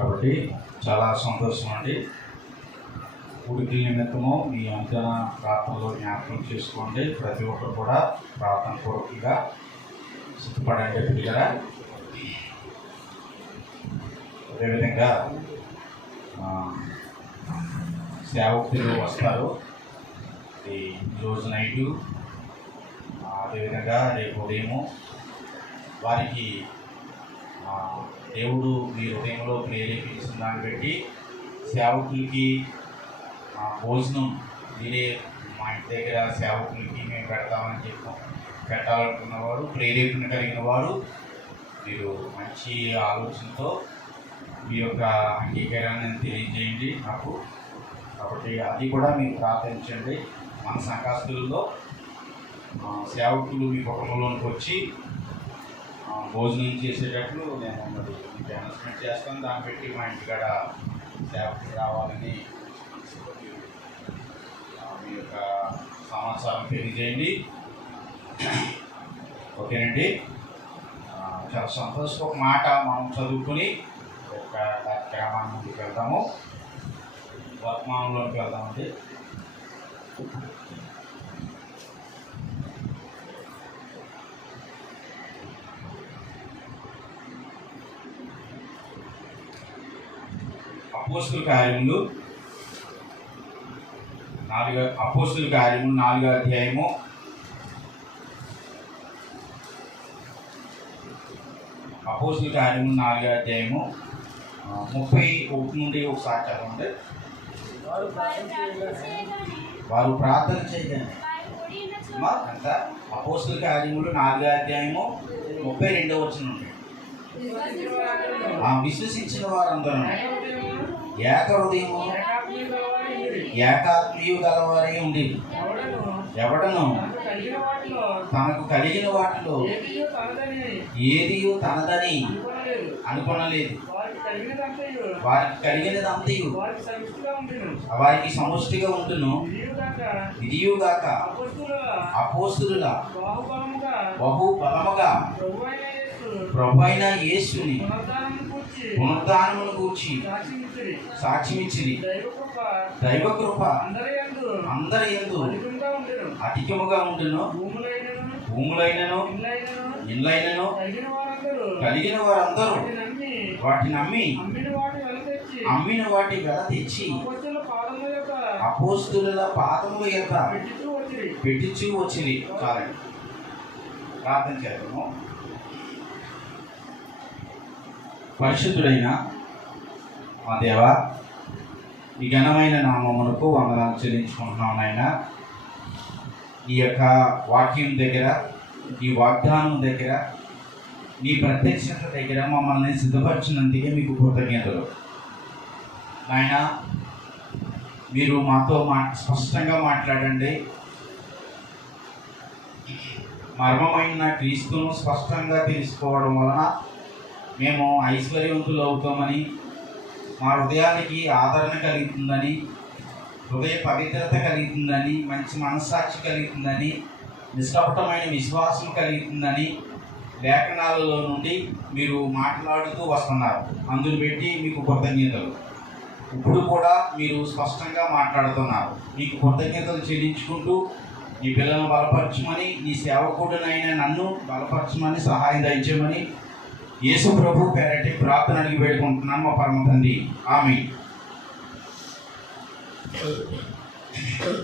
కాబట్టి చాలా సంతోషం అండి. ఉడికి నిమిత్తము మీ అంచన ప్రార్థనలో జ్ఞాపకం చేసుకోండి. ప్రతి ఒక్కరు కూడా ప్రార్థన పూర్వకంగా సిద్ధపడండి పిల్లరా. అదేవిధంగా సేవకులు వస్తారు ఈ రోజు నైటు, అదేవిధంగా రేపు ఉదయము. వారికి దేవుడు మీ హృదయంలో ప్రేరేపించిన దాన్ని బట్టి సేవకులకి భోజనం మీరే మా ఇంటి దగ్గర సేవకులకి మేము పెడతామని చెప్పాం. పెట్టాలనుకున్నవారు, ప్రేరేపణ కలిగిన వారు మీరు మంచి ఆలోచనతో మీ యొక్క అంగీకారాన్ని తెలియజేయండి నాకు. కాబట్టి అది కూడా మీరు ప్రార్థించండి. మన సంఘస్థులలో సేవకులు మీ కుటుంబంలోనికి వచ్చి భోజనం చేసేటట్లు నేను మరి మీకు అనౌన్స్మెంట్ చేస్తాను. దాన్ని బట్టి మా ఇంటికాడ సేవకులు రావాలని మీ యొక్క సమాచారం తెలియజేయండి. ఓకేనండి. చాలా సంతోషం. ఒక మాట మనం చదువుకుని ఒక కార్యక్రమానికి వెళ్దాము. వర్తమానంలోకి వెళ్దామండి. అపోస్తుల కార్యములు 4వ అధ్యాయము 31 నుండి ఒకసారి చదవండి. వారు ప్రార్థన చేయగానే అంత అపోస్తుల కార్యములు 4వ అధ్యాయము 32వ వచనం నుండి విశ్వసించిన వారందరూ ఏక హృదయము ఏకాత్మీయు గలవారై ఉండి ఎవడను తనకు కలిగిన వాటిలో ఏదియు తనదని అనుకొనలేదు. వారికి కలిగినదంతయు వారికి సమష్టిగా ఉంటును. ఇదియుగాక అపోస్తులుల బహు బలముగా ప్రభువైన యేసుని పునరుద్ధానమును గూర్చి సాక్ష్యమిచ్చిరి. దైవ కృప అందరి యందు అధికముగా ఉండును. భూములైనను ఇళ్ళైనను కలిగిన వారందరూ వాటిని అమ్మిన వాటి వెల తెచ్చి అపోస్తుల పాదముల యొక్క పెట్టించు వచ్చింది. చాలండి, ప్రార్థన చేద్దాము. పరిశుద్ధుడైన మా దేవ, ఈ ఘనమైన నామమునకు వందనాలు చెల్లించుకుంటున్నాం నాయన. ఈ యొక్క వాక్యం దగ్గర, ఈ వాగ్దానం దగ్గర, నీ ప్రత్యక్షత దగ్గర మమ్మల్ని సిద్ధపరిచినందుకే మీకు కృతజ్ఞతలు నాయన. మీరు మాతో స్పష్టంగా మాట్లాడండి. మర్మమైన క్రీస్తును స్పష్టంగా తెలుసుకోవడం వలన మేము ఐశ్వర్యవంతులు అవుతామని, మా హృదయానికి ఆదరణ కలుగుతుందని, హృదయ పవిత్రత కలుగుతుందని, మంచి మనస్సాక్షి కలుగుతుందని, నిష్కపటమైన విశ్వాసం కలుగుతుందని లేఖనాలలో నుండి మీరు మాట్లాడుతూ వస్తున్నారు. అందును పెట్టి మీకు కృతజ్ఞతలు. ఇప్పుడు కూడా మీరు స్పష్టంగా మాట్లాడుతున్నారు. మీకు కృతజ్ఞతలు చెల్లించుకుంటూ నీ పిల్లలను బలపరచమని, నీ సేవకుడినైన నన్ను బలపరచమని, సహాయం దయచేయమని యేసు ప్రభు పేరటి ప్రార్థన అడిగి వేడుకుంటున్నాను మా పరమ తండ్రి. ఆమేన్.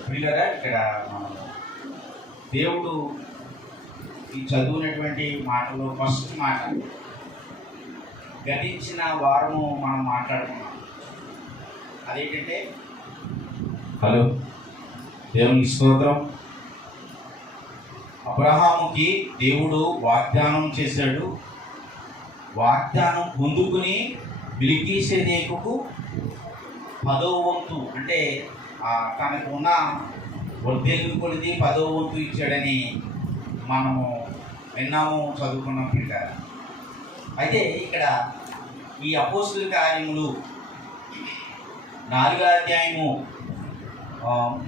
పిల్లరా, ఇక్కడ దేవుడు ఈ చదువునటువంటి మాటలో ఫస్ట్ మాట గతించిన వారము మనం మాట్లాడుకున్నాం. అదేంటంటే హలో దేవునికి స్తోత్రం. అబ్రహాముకి దేవుడు వాగ్దానం చేశాడు. వాగ్దానం పొందుకుని మెల్కీసెదెకుకు 10వ వంతు, అంటే తనకు ఉన్న వర్ధేలు కొలిది 10వ వంతు ఇచ్చాడని మనము విన్నాము, చదువుకున్నాం పిల్లలు. అయితే ఇక్కడ ఈ అపోస్తుల కార్యములు 4వ అధ్యాయము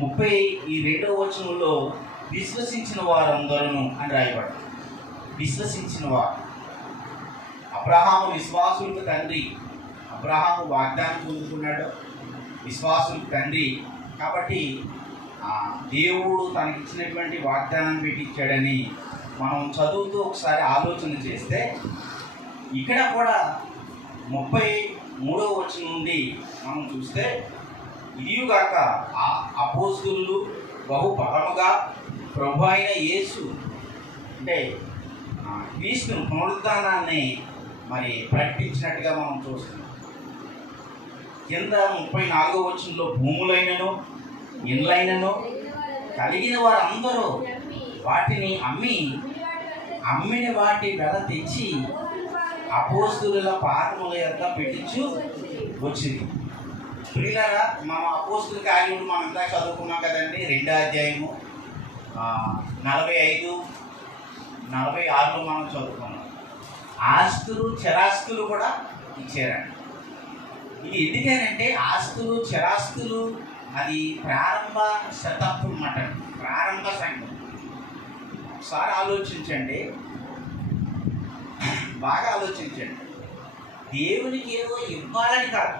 32వ వచనంలో విశ్వసించిన వారందరూ అని రాయబడింది. విశ్వసించిన వారు, అబ్రహాము విశ్వాసులకు తండ్రి, అబ్రహాము వాగ్దానం పొందుకున్నాడు, విశ్వాసులు తండ్రి. కాబట్టి దేవుడు తనకి ఇచ్చినటువంటి వాగ్దానాన్ని పెట్టించాడని మనం చదువుతూ ఒకసారి ఆలోచన చేస్తే, ఇక్కడ కూడా 33వ వచనం నుండి మనం చూస్తే, ఇదియుగాక ఆ అపోస్తులు బహు బలముగా ప్రభు అయిన యేసు అంటే క్రీస్తును పునరుద్ధానాన్ని మరి ప్రకటించినట్టుగా మనం చూస్తున్నాం. కింద 34వ వచనంలో భూములైనను ఇండ్లైనను కలిగిన వారందరూ వాటిని అమ్మిన వాటి వెల తెచ్చి అపోస్తుల పాదముల యొక్క పెట్టించు వచ్చింది. ప్రియులారా, మనం అపోస్తుల కార్యములు మనం ఇంత చదువుకున్నాం కదండి. 2వ అధ్యాయము 45, 46లో మనం చదువుకున్నాం. ఆస్తులు చరాస్తులు కూడా ఇచ్చారండి. ఇది ఎందుకేనంటే ఆస్తులు చరాస్తులు అది ప్రారంభ శతాబ్దం అన్నమాట, ప్రారంభ సంఘం. ఒకసారి ఆలోచించండి, బాగా ఆలోచించండి. దేవునికి ఏదో ఇవ్వాలని కాదు,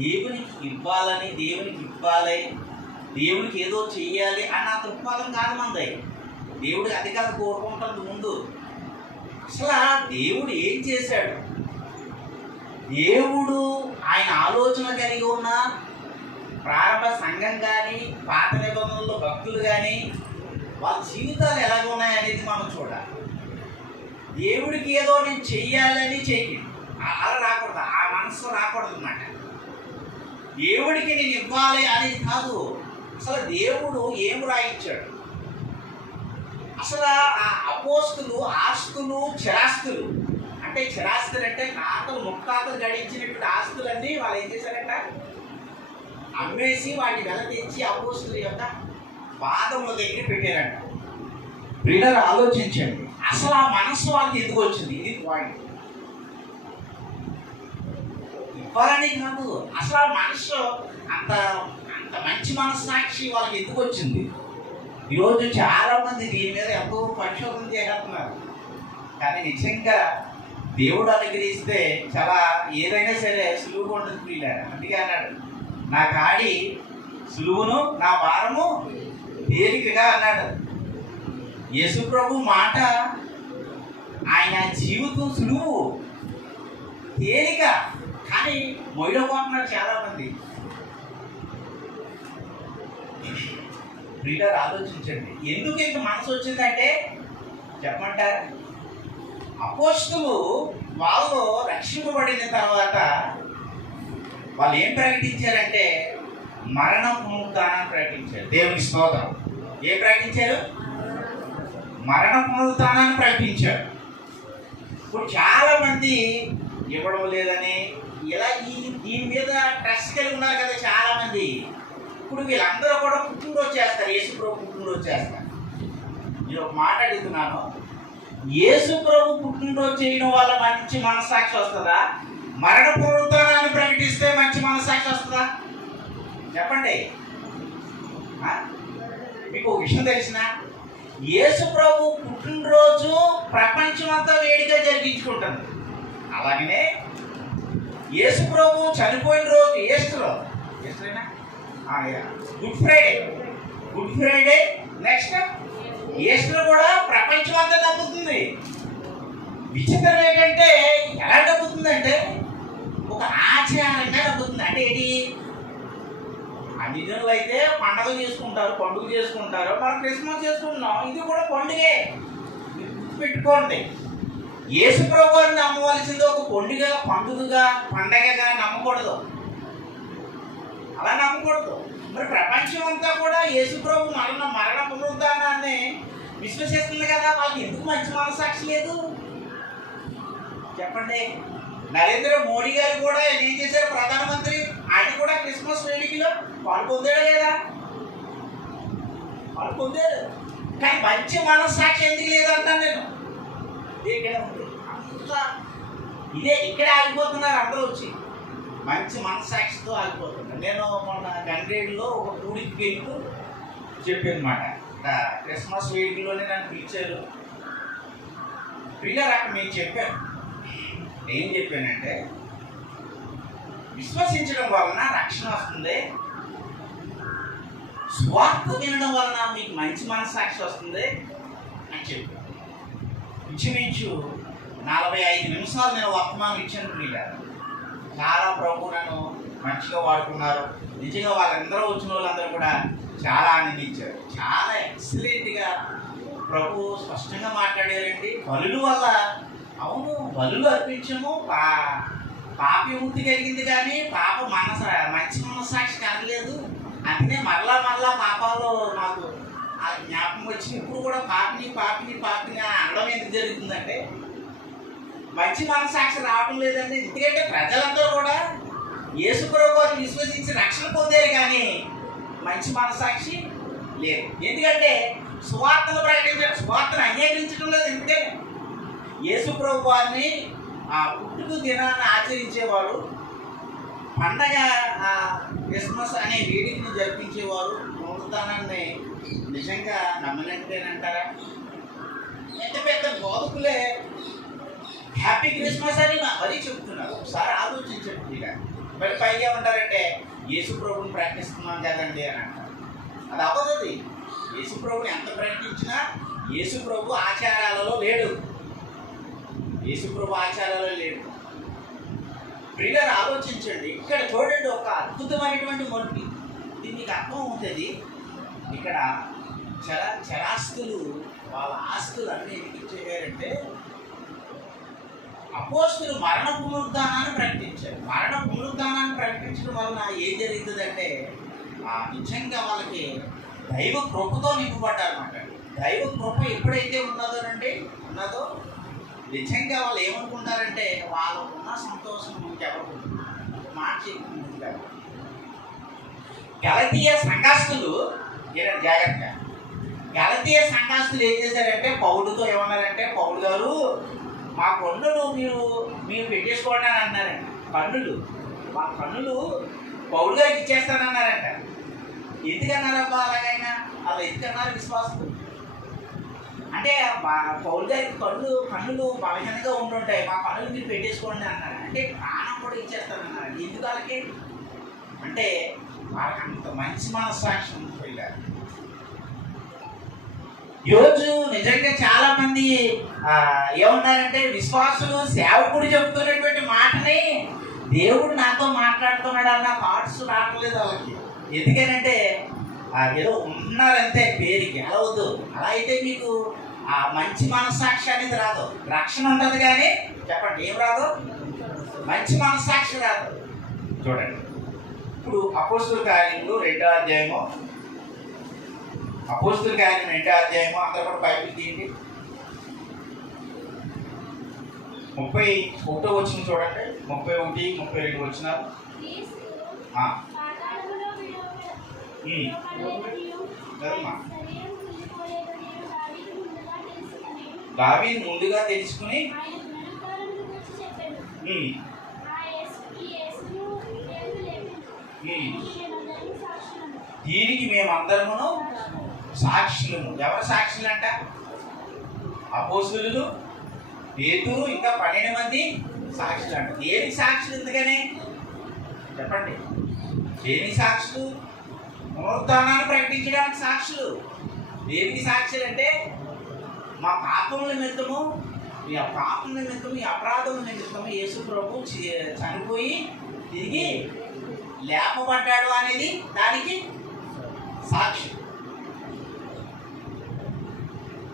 దేవునికి ఇవ్వాలి, దేవునికి ఏదో చెయ్యాలి అన్న దృక్పథం కాదు మనది. దేవుడు అది కాదు కోరుకుంటుంది ముందు. అసలు దేవుడు ఏం చేశాడు? దేవుడు ఆయన ఆలోచన కలిగి ఉన్న ప్రారంభ సంఘం కానీ, పాత నిబంధనల్లో భక్తులు కానీ, వాళ్ళ జీవితాలు ఎలాగ ఉన్నాయనేది మనం చూడాలి. దేవుడికి ఏదో నేను చెయ్యాలని చెయ్యి అలా రాకూడదు, ఆ మనసు రాకూడదు అన్నమాట. దేవుడికి నేను ఇవ్వాలి అనేది కాదు. అసలు దేవుడు ఏం రాయించాడు? అసలు ఆ అపోస్తులు ఆస్తులు చరాస్తులు అంటే, చరాస్తులు అంటే తాతలు ముక్తాతలు గడించినటువంటి ఆస్తులన్నీ వాళ్ళు ఏం చేశారంట? అమ్మేసి వాటి వెల తెచ్చి అపోస్తుల యొక్క పాదముల దగ్గర పెట్టారంట. ప్రియులారా, ఆలోచించండి, అసలు ఆ మనస్సు వాళ్ళకి ఎందుకు వచ్చింది? ఇది పాయింట్. ఇవ్వాలని కాదు, అసలు ఆ మనస్సు అంత మంచి మనస్సాక్షి వాళ్ళకి ఎందుకు వచ్చింది? ఈరోజు చాలామంది దీని మీద ఎంతో పరిశోధన చేస్తున్నారు. కానీ నిజంగా దేవుడు అనుగ్రహిస్తే చాలా ఏదైనా సరే సులువుగా ఉంటుంది పిల్లలు. అందుకే అన్నాడు, నా కాడి సులువును నా భారము తేలికగా అన్నాడు. యేసు ప్రభు మాట, ఆయన జీవితం సులువు తేలిక, కానీ మొయ్యపోతున్నారు చాలామంది. ప్రియులారా, ఆలోచించండి, ఎందుకు ఇంత మనసు వచ్చిందంటే చెప్పమంటారు? అపోస్తులు వాళ్ళు రక్షింపబడిన తర్వాత వాళ్ళు ఏం ప్రకటించారంటే మరణ పునరుద్ధానాన్ని ప్రకటించారు. దేవుని స్తోత్రం. ఏం ప్రకటించారు? మరణ పునరుద్ధానాన్ని ప్రకటించారు. ఇప్పుడు చాలామంది ఇవ్వడం లేదని ఇలా దీని మీద ట్రస్ట్ కలిగి ఉన్నారు కదా చాలామంది. ఇప్పుడు వీళ్ళందరూ కూడా పుట్టినరోజు చేస్తారు, యేసు ప్రభు పుట్టినరోజు చేస్తారు. నేను ఒక మాట అడుగుతున్నాను, యేసు ప్రభు పుట్టినరోజు చేయడం వల్ల మంచి మనస్సాక్షి వస్తుందా? మరణ పునరుద్ధానాన్ని ప్రకటిస్తే మంచి మనస్సాక్షి వస్తుందా? చెప్పండి. మీకు ఒక విషయం తెలిసిన, యేసు ప్రభు పుట్టినరోజు ప్రపంచం అంతా వేడిగా జరిగించుకుంటుంది. అలాగనే యేసు ప్రభు చనిపోయిన రోజు ఈస్టరేనా, గుడ్ ఫ్రైడే నెక్స్ట్ ఈస్టర్ కూడా ప్రపంచం అంతా తగ్గుతుంది. విచిత్రం ఏంటంటే ఎలా తగ్గుతుందంటే ఒక ఆచారంగా తగ్గుతుంది. అంటే ఏంటి? అన్ని జనులు అయితే పండుగ చేసుకుంటారు, మనం క్రిస్మస్ చేసుకుంటున్నాం, ఇది కూడా పండుగే. పెట్టుకోండి, యేసు ప్రభువుని నమ్మవలసింది ఒక పండుగగా పండగగా నమ్మకూడదు, అలా నమ్మకూడదు. మరి ప్రపంచం అంతా కూడా యేసు ప్రభు మరణ పునరుద్ధానాన్ని విశ్వసిస్తుంది కదా, వాళ్ళకి ఎందుకు మంచి మనస్సాక్షి లేదు? చెప్పండి. నరేంద్ర మోడీ గారు కూడా ఏం చేశారు? ప్రధానమంత్రి, ఆయన కూడా క్రిస్మస్ వేడుకలో పాల్పొందాడు లేదా? పాల్పొందాడు. కానీ మంచి మనస్సాక్షి ఎందుకు లేదంటాను నేను. ఇదే ఇక్కడే ఆగిపోతున్నారు అందరూ వచ్చి, మంచి మనస్సాక్షితో ఆగిపోతున్నారు. నేను మొన్న గండ్రేడులో ఒక కూడికి వెళ్తూ చెప్పానమాట, క్రిస్మస్ వేడుకలోనే నన్ను పిలిచారు. పిల్లలు అక్కడ మేము చెప్పాను, ఏం చెప్పానంటే విశ్వసించడం వలన రక్షణ వస్తుంది, స్వార్థ వినడం వలన మీకు మంచి మనస్సాక్షి వస్తుంది అని చెప్పాను. ఇంచుమించు 45 నిమిషాలు నేను వర్తమానం ఇచ్చాను. ప్రియులారా, చాలా ప్రభు నన్ను మంచిగా వాడుకున్నారు. నిజంగా వాళ్ళందరూ వచ్చిన వాళ్ళందరూ కూడా చాలా ఆనందించారు. చాలా ఎక్సలెంట్గా ప్రభు స్పష్టంగా మాట్లాడారండి. బలుల వల్ల, అవును బలులు అర్పించము, పాప విముక్తి కలిగింది కానీ మంచి మనస్సాక్షి కలగలేదు. అందుకే మరలా పాపాలు నాకు ఆ జ్ఞాపకం వచ్చి ఇప్పుడు కూడా పాపిని అనడం ఎందుకు జరుగుతుందంటే మంచి మనస్సాక్షి రావడం లేదండి. ఎందుకంటే ప్రజలందరూ కూడా యేసు ప్రభువుని విశ్వసించి రక్షణ పొందారు కానీ మంచి మనస్సాక్షి లేదు. ఎందుకంటే సువార్తను అంగీకరించడం లేదు. ఎందుకంటే యేసు ప్రభువుని ఆ పుట్టుక దినాన్ని ఆచరించేవారు, పండగ క్రిస్మస్ అనే వేడుకని జరిపించేవారు పునరుత్థానాన్ని నిజంగా నమ్మలేంటారా? పెద్ద బోధకులే హ్యాపీ క్రిస్మస్ అని మరీ చెప్తున్నారు. ఒకసారి ఆలోచించండి. మరి పైగా ఏమంటారంటే యేసు ప్రభుని ప్రకటిస్తున్నాం కదండి అని అంటారు. అది అవ్వదు. యేసు ప్రభుని ఎంత ప్రకటించినా యేసు ప్రభు ఆచారాలలో లేడు. ప్రియులారా, ఆలోచించండి. ఇక్కడ చూడండి, ఒక అద్భుతమైనటువంటి మొదటి దీనికి అర్థం ఉంటుంది. ఇక్కడ చరాస్తులు వాళ్ళ ఆస్తులు అన్నీ ఇచ్చేయారంటే అపోస్తులు మరణ పునరుద్ధానాన్ని ప్రకటించారు. మరణ పునరుద్ధానాన్ని ప్రకటించడం వలన ఏం జరుగుతుందంటే నిజంగా వాళ్ళకి దైవ కృపతో నింపబడ్డారు అన్నమాట. దైవ కృప ఎప్పుడైతే ఉన్నదో నిజంగా వాళ్ళు ఏమనుకుంటారంటే వాళ్ళకు ఉన్న సంతోషం ఇంకెవరు మాట చెప్తుంది. గలతీయ సంఘస్థులు జాగ్రత్త, గలతీయ సంఘస్థులు ఏం చేశారంటే పౌలుతో ఏమన్నారంటే, పౌలు గారు మా పన్నులు మీరు పెట్టేసుకోండి అని అన్నారంట. మా పన్నులు పౌలు గారికి ఇచ్చేస్తానన్నారంట. ఎందుకన్నారబ్బా అలాగైనా? అలా ఎందుకన్నారు విశ్వాసం అంటే పౌలు గారికి కన్నులు బలహీనంగా ఉంటుంటాయి, మా పనులు మీరు పెట్టేసుకోండి అన్నారు. అంటే ప్రాణం కూడా ఇచ్చేస్తానన్నారు. ఎందుకు వాళ్ళకి అంటే వాళ్ళకి అంత మంచి మనస్సాక్షి ఉండిపోయారు. ఈరోజు నిజంగా చాలా మంది ఏమన్నారంటే విశ్వాసులు సేవకుడు చెప్తున్నటువంటి మాటని దేవుడు నాతో మాట్లాడుతున్నాడు అన్న థాట్స్ రావట్లేదు వాళ్ళకి. ఎందుకనంటే ఏదో ఉన్నారంతే పేరుకి. అలా వద్దు. అలా అయితే మీకు ఆ మంచి మనస్సాక్షి అనేది రాదు. రక్షణ ఉంటుంది కానీ చెప్పండి ఏం రాదు? మంచి మనస్సాక్షి రాదు. చూడండి, ఇప్పుడు అపోస్తుల కార్యములు 2వ అధ్యాయము, అందరూ కూడా బైబిల్ తీయండి. 31వ వచనం చూడండి. 31, 32 వచనాలు. దావీదు ముందుగా తెలుసుకుని దీనికి మేమందరమును సాక్షులము. ఎవరు సాక్షులు అంట? అపోస్తులు, పేతురు, ఇంకా 12 మంది సాక్షులు అంట. దేనికి సాక్షులు? ఎందుకని చెప్పండి. దేనికి సాక్షులు? పునరుత్థానాన్ని ప్రకటించడానికి సాక్షులు. దేనికి సాక్షులు అంటే మా పాపముల నిమిత్తము, మీ అపరాధముల నిమిత్తము యేసు ప్రభు చనిపోయి తిరిగి లేపబడ్డాడు అనేది దానికి సాక్షి.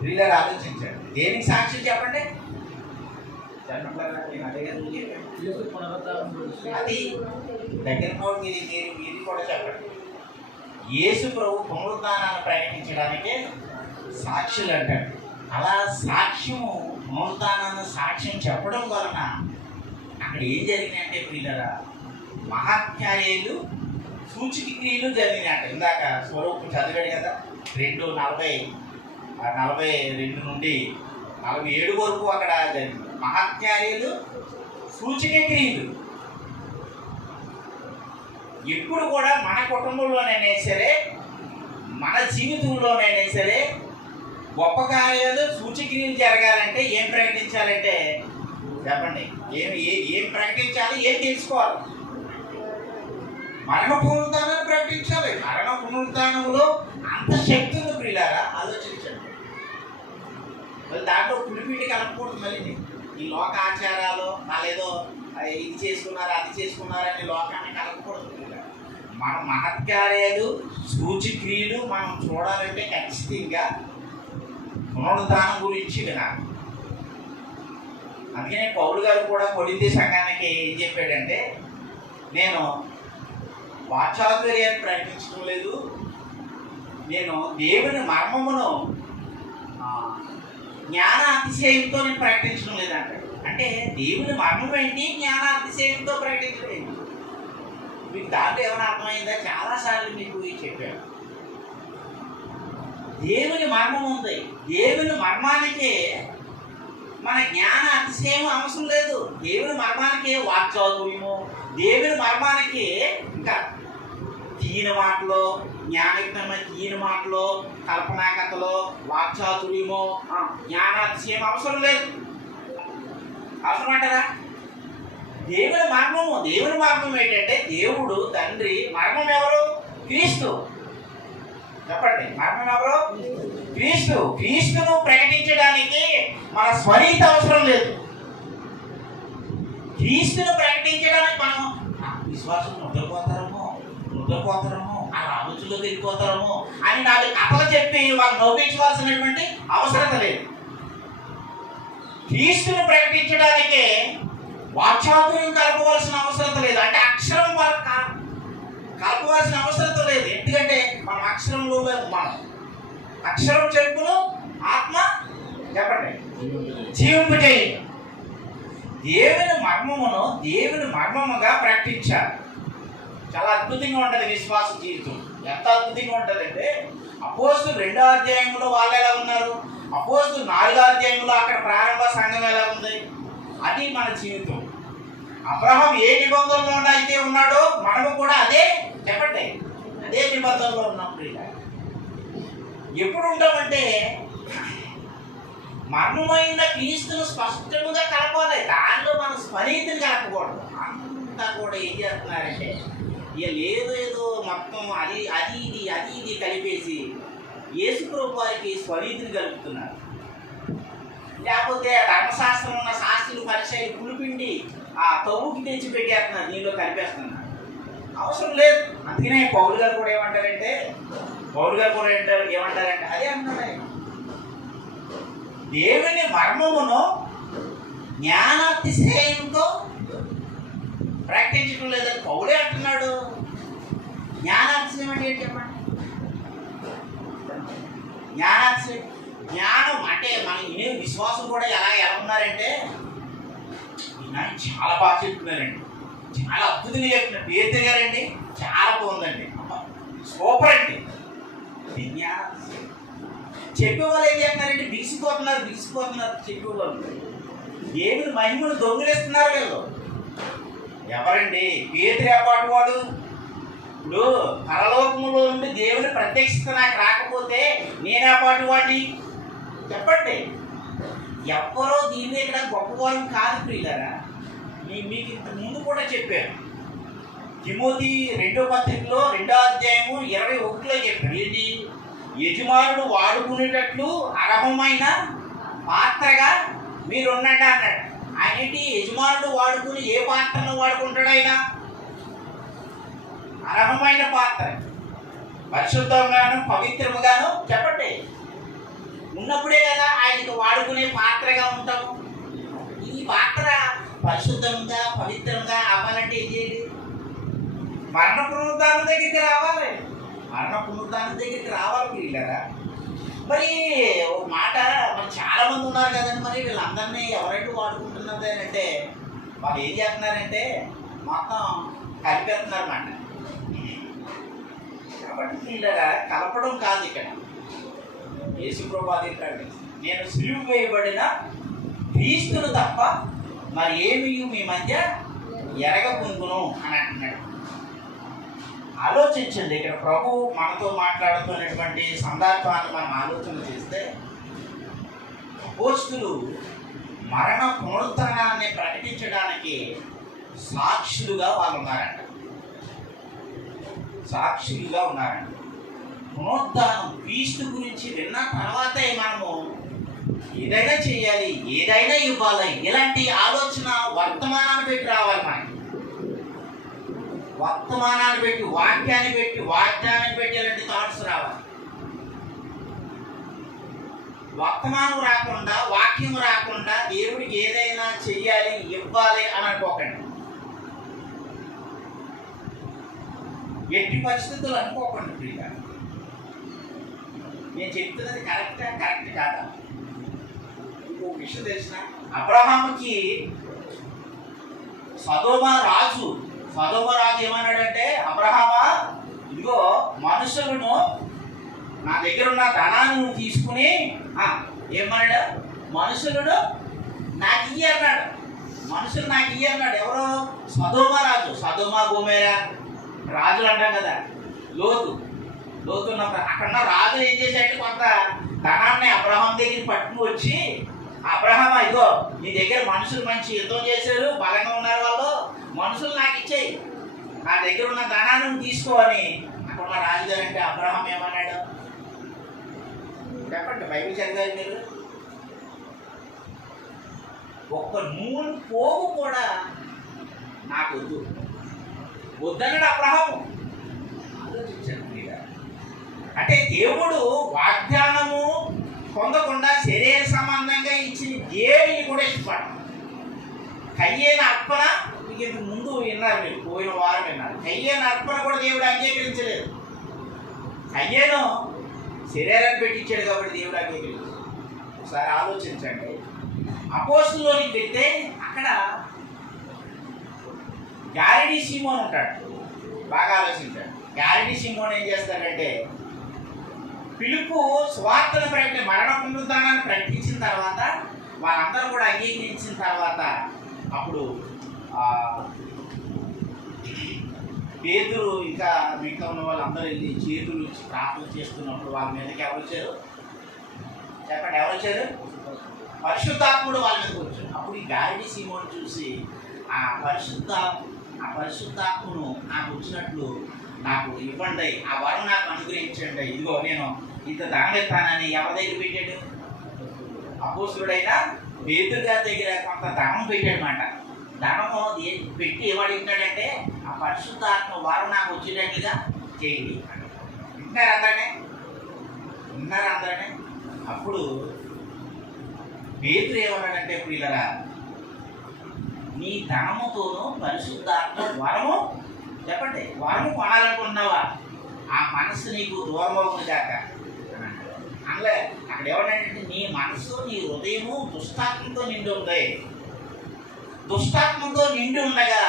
వీళ్ళని ఆలోచించండి. దేనికి సాక్షి చెప్పండి? అది దగ్గర మీరు కూడా చెప్పండి. యేసు ప్రభు పునరుత్థానాన్ని ప్రకటించడానికే సాక్షులు అంటారు. అలా సాక్ష్యము, పునరుత్థానాన్ని సాక్ష్యం చెప్పడం వలన అక్కడ ఏం జరిగినాయంటే ప్రియులారా, మహాత్యాలు, సూచిక క్రియలు జరిగినాయంట. ఇందాక స్వరూపం చదివాడు కదా, 42 నుండి 47 వరకు అక్కడ జరిగింది. మహాత్యాలు, సూచిక క్రియలు. ఎప్పుడు కూడా మన కుటుంబంలోనైనా సరే, మన జీవితంలోనైనా సరే గొప్ప కార్యాలు, సూచక్రియలు జరగాలంటే ఏం ప్రకటించాలంటే చెప్పండి, ఏం ప్రకటించాలి, ఏం తెలుసుకోవాలి? మరణ పునరుద్ధానాన్ని ప్రకటించాలి. మరణ పునరుద్ధానంలో అంత శక్తి ఉంది ప్రియులారా, ఆలోచించండి. మళ్ళీ దాంట్లో పులిపిండి కలపకూడదు. మళ్ళీ ఈ లోక ఆచారాలు వాళ్ళేదో ఇది చేసుకున్నారు అది చేసుకున్నారని లోకాన్ని కలపకూడదు. మన మహత్కార్యాలు సూచిక్రియలు మనం చూడాలంటే ఖచ్చితంగా పునరుద్ధానం గురించి వినాలి. అందుకనే పౌలు గారు కూడా కొరింథీ సంఘానికి ఏం చెప్పాడంటే, నేను వాచాతుర్యాన్ని ప్రకటించడం లేదు, నేను దేవుని మర్మమును జ్ఞాన అతిశయంతో నేను ప్రకటించడం లేదంటాడు. అంటే దేవుని మర్మం ఏంటి, జ్ఞాన అతిశయంతో ప్రకటించడం ఏంటి? మీకు దాంట్లో ఏమైనా అర్థమైందా? చాలాసార్లు మీకు చెప్పాను. దేవుని మర్మం ఉంది. దేవుని మర్మానికి మన జ్ఞాన అతిశయం అవసరం లేదు. దేవుని మర్మానికి వాక్చాతుర్యము, దేవుని మర్మానికి ఇంకా తీయని మాటలు, జ్ఞానయుక్తమైన తీయని మాటలు, కల్పనా కథలు, వాక్చాతుర్యము, జ్ఞానాతిశయం అవసరం లేదు. అవసరం అంటారా? దేవుని మర్మం ఏంటంటే, దేవుడు తండ్రి మర్మం ఎవరు? క్రీస్తు. చెప్పండి, మర్మం ఎవరు? క్రీస్తు. క్రీస్తును ప్రకటించడానికి మన స్వరీత అవసరం లేదు. క్రీస్తును ప్రకటించడానికి మనం విశ్వాసం ముద్దపోతారము ఆ ఆలోచనలోకి వెళ్ళిపోతారము అని 4 కథలు చెప్పి వాళ్ళు నవ్వించవలసినటువంటి అవసరం లేదు. క్రీస్తును ప్రకటించడానికి వాక్చాతుర్యం కలపవలసిన అవసరం లేదు. అంటే అక్షరం కలపవలసిన అవసరం లేదు. ఎందుకంటే మనం అక్షరంలో మనం అక్షరం చెప్పును ఆత్మ చెప్పండి జీవింపు చేయి. దేవుని మర్మమును దేవుని మర్మముగా ప్రకటించాలి. చాలా అద్భుతంగా ఉంటుంది విశ్వాస జీవితం. ఎంత అద్భుతంగా ఉంటుందంటే, అపోస్తలుల 2వ అధ్యాయంలో వాళ్ళు ఎలా ఉన్నారు, అపోస్తలుల 4వ అధ్యాయంలో అక్కడ ప్రారంభ సంఘం ఎలా ఉంది, అది మన జీవితం. అబ్రహాం ఏ నిబంధనలో అయితే ఉన్నాడో మనము కూడా అదే చెప్పండి అదే నిబంధనలో ఉన్నప్పుడు ఎప్పుడు ఉంటామంటే, మర్మమైన క్రీస్తును స్పష్టంగా కలపాలి. దానిలో మనం స్వనీతిని కలపకూడదు. అంతా కూడా ఏం చేస్తున్నారంటే, ఇక ఏదో మొత్తం అది ఇది కలిపేసి యేసుప్రభు వారికి స్వనీతిని కలుపుతున్నారు. లేకపోతే ధర్మశాస్త్రం ఉన్న శాస్త్రులు పరిచయం పులిపిండి ఆ తవ్వుకి తెచ్చి పెట్టేస్తున్నారు, నీళ్ళు కలిపేస్తున్నారు. అవసరం లేదు. అందుకనే పౌలు గారు కూడా ఏమంటారంటే అదే అంటున్నాడు, దేవుని మర్మమును జ్ఞానాతిశయంతో ప్రకటించడం లేదని పౌలే అంటున్నాడు. జ్ఞానాతిశయం అంటే ఏంటి చెప్పండి? జ్ఞానం అంటే మన విశ్వాసం కూడా ఎలా ఉన్నారంటే, చాలా బాగా చెప్తున్నారండి, చాలా అద్భుతంగా చెప్తున్నారు. పేరు గారండి చాలా బాగుందండి, సూపర్ అండి. చెప్పేవాళ్ళు ఏం చేస్తున్నారంటే బిగిసిపోతున్నారు చెప్పేవాళ్ళు. దేవుని మహిమను దొంగిలిస్తున్నారు వీళ్ళు. ఎవరండి? పేతురు ఏపాటు వాడు. ఇప్పుడు పరలోకములో నుండి దేవుని ప్రత్యక్షత నాకు రాకపోతే నేనేపాటు వాడిని చెప్పండి. ఎవ్వరో దీని దగ్గర గొప్పవారు కాదు ప్రియులారా. మీకు ఇంత ముందు కూడా చెప్పాను. తిమోతి 2వ పత్రికలో 2వ అధ్యాయము 21లో చెప్పారు, ఏంటి? యజమానుడు వాడుకునేటట్లు అర్హమైన పాత్రగా మీరు ఉండండి అన్నాడు. ఆయన ఏంటి? యజమానుడు వాడుకుని ఏ పాత్రను వాడుకుంటాడు? ఆయన అర్హమైన పాత్ర, పరిశుద్ధంగాను పవిత్రముగాను చెప్పండి ఉన్నప్పుడే కదా ఆయనకి వాడుకునే పాత్రగా ఉంటాము. ఈ పాత్ర పరిశుద్ధంగా పవిత్రంగా అవ్వాలంటే ఏం చేయాలి? మరణ పునరుద్ధానం దగ్గరికి రావాలి. వీళ్ళరా. మరి ఒక మాట, మరి చాలా మంది ఉన్నారు కదండి, మరి వీళ్ళందరినీ ఎవరైతే వాడుకుంటున్నారు అంటే వాళ్ళు ఏం చేస్తున్నారంటే మొత్తం కలిపేస్తున్నారు అన్నమాట. కాబట్టి వీళ్ళరా కలపడం కాదు ఇక్కడ. యేసుప్రభు అది నేను సిలువ వేయబడిన క్రీస్తును తప్ప మరి ఏమి మీ మధ్య ఎరగకుందును అని అంటున్నాడు. ఆలోచించండి, ఇక్కడ ప్రభు మనతో మాట్లాడుతున్నటువంటి సందర్భాన్ని మనం ఆలోచన చేస్తే, అపోస్తలులు మరణ పునరుద్ధరణాన్ని ప్రకటించడానికి సాక్షులుగా వాళ్ళు ఉన్నారంట. సాక్షులుగా ఉన్నారంట. పునరుద్ధానం క్రీస్తు గురించి విన్న తర్వాతే మనము ఏదైనా చేయాలి, ఏదైనా ఇవ్వాలి, ఇలాంటి ఆలోచన వర్తమానాన్ని పెట్టి రావాలి. మనకి వర్తమానాన్ని పెట్టి, వాక్యాన్ని పెట్టి, వాగ్దానాన్ని పెట్టి ఇలాంటి థాట్స్ రావాలి. వర్తమానం రాకుండా, వాక్యం రాకుండా దేవుడికి ఏదైనా చెయ్యాలి, ఇవ్వాలి అని అనుకోకండి. ఎట్టి పరిస్థితులు అనుకోకండి. ప్రియుగా, నేను చెప్తున్నది కరెక్ట్ కాదా? ఇంకో విషయం తెలిసిన, అబ్రహాముకి సదోమ రాజు ఏమన్నాడంటే, అబ్రహామా, ఇదిగో మనుషులను నా దగ్గర ఉన్న ధనాన్ని నువ్వు తీసుకుని ఏమన్నాడు, మనుషులను నాకు ఇయ్యి అన్నాడు. మనుషులు నాకు ఇయ్యి అన్నాడు. ఎవరు? సదోమ రాజు. సదోమ గోమేరా రాజులు అంటాం కదా. లోతు ఉన్నప్పుడు అక్కడ రాజు ఏం చేశాడు, కొంత ధనాన్ని అబ్రహాం దగ్గర పట్టుకుని వచ్చి, అబ్రహాం, ఇదిగో నీ దగ్గర మనుషులు మంచి యుద్ధం చేశారు, బలంగా ఉన్నారు, వాళ్ళు మనుషులు నాకు ఇచ్చేయి, నా దగ్గర ఉన్న ధనాన్ని తీసుకోని అక్కడ ఉన్న రాజుగారు. అంటే అబ్రహాం ఏమన్నాడు చెప్పండి, బైబిల్ చదివారు మీరు? ఒక్క నూనె పోగు కూడా నాకు వద్దన్నాడు అబ్రహాము. ఆలోచించండి. అంటే దేవుడు వాగ్దానము పొందకుండా శరీర సంబంధంగా ఇచ్చిన దేవిని కూడా ఇష్టపడ్డాడు. కయ్యేన అర్పణ ఇంత ముందు విన్నారు మీరు, పోయిన వారం విన్నారు. కయ్యేన అర్పణ కూడా దేవుడు అంగీకరించలేదు. కయ్యేను శరీరాన్ని పెట్టించాడు కాబట్టి దేవుడు అంగీకరించాడు. ఒకసారి ఆలోచించండి. అపోస్తులోనికి వెళ్తే అక్కడ గారిడి సీమోన్ ఉంటాడు. బాగా ఆలోచించాడు. గారిడి సీమోన్ ఏం చేస్తాడంటే, పిలుపు స్వార్థను ప్రకటి మరణ పునరుద్ధానాన్ని ప్రకటించిన తర్వాత, వాళ్ళందరూ కూడా అంగీకరించిన తర్వాత, అప్పుడు పేతురు ఇంకా మిగతా ఉన్న వాళ్ళందరూ వెళ్ళి చేతులు ప్రార్థన చేస్తున్నప్పుడు వాళ్ళ మీదకి ఎవరు వచ్చారు చెప్పండి? ఎవరు వచ్చారు? పరిశుద్ధాత్ముడు వాళ్ళ మీదకి వచ్చారు. అప్పుడు ఈ గారిడి సీమోను చూసి, ఆ పరిశుద్ధాత్మను నాకు వచ్చినట్లు నాకు ఇవ్వండి, ఆ వరం నాకు అనుగ్రహించండి, ఇదిగో నేను ఇంత దానం ఇస్తానని ఎవరి దగ్గర పెట్టాడు? అపోస్తుడైన పేతురు గారి దగ్గర కొంత ధనం పెట్టాడనమాట. ధనము పెట్టి ఏమడిగినాడంటే, ఆ పరిశుద్ధాత్మ వరం నాకు వచ్చేటట్టుగా చేయండి. విన్నారు అందరనే? అప్పుడు పేతురు ఏమన్నాడంటే, ప్రియులరా, నీ ధనముతోనూ పరిశుద్ధాత్మ వరము చెప్పండి, వరము కొనాలనుకుంటున్నావా? ఆ మనసు నీకు దూరం అవుతుంది కాక అందులో అక్కడ ఏమన్నాడంటే, నీ మనసు, నీ హృదయము దుష్టాత్మతో నిండి ఉంది. దుష్టాత్మతో నిండి ఉండగా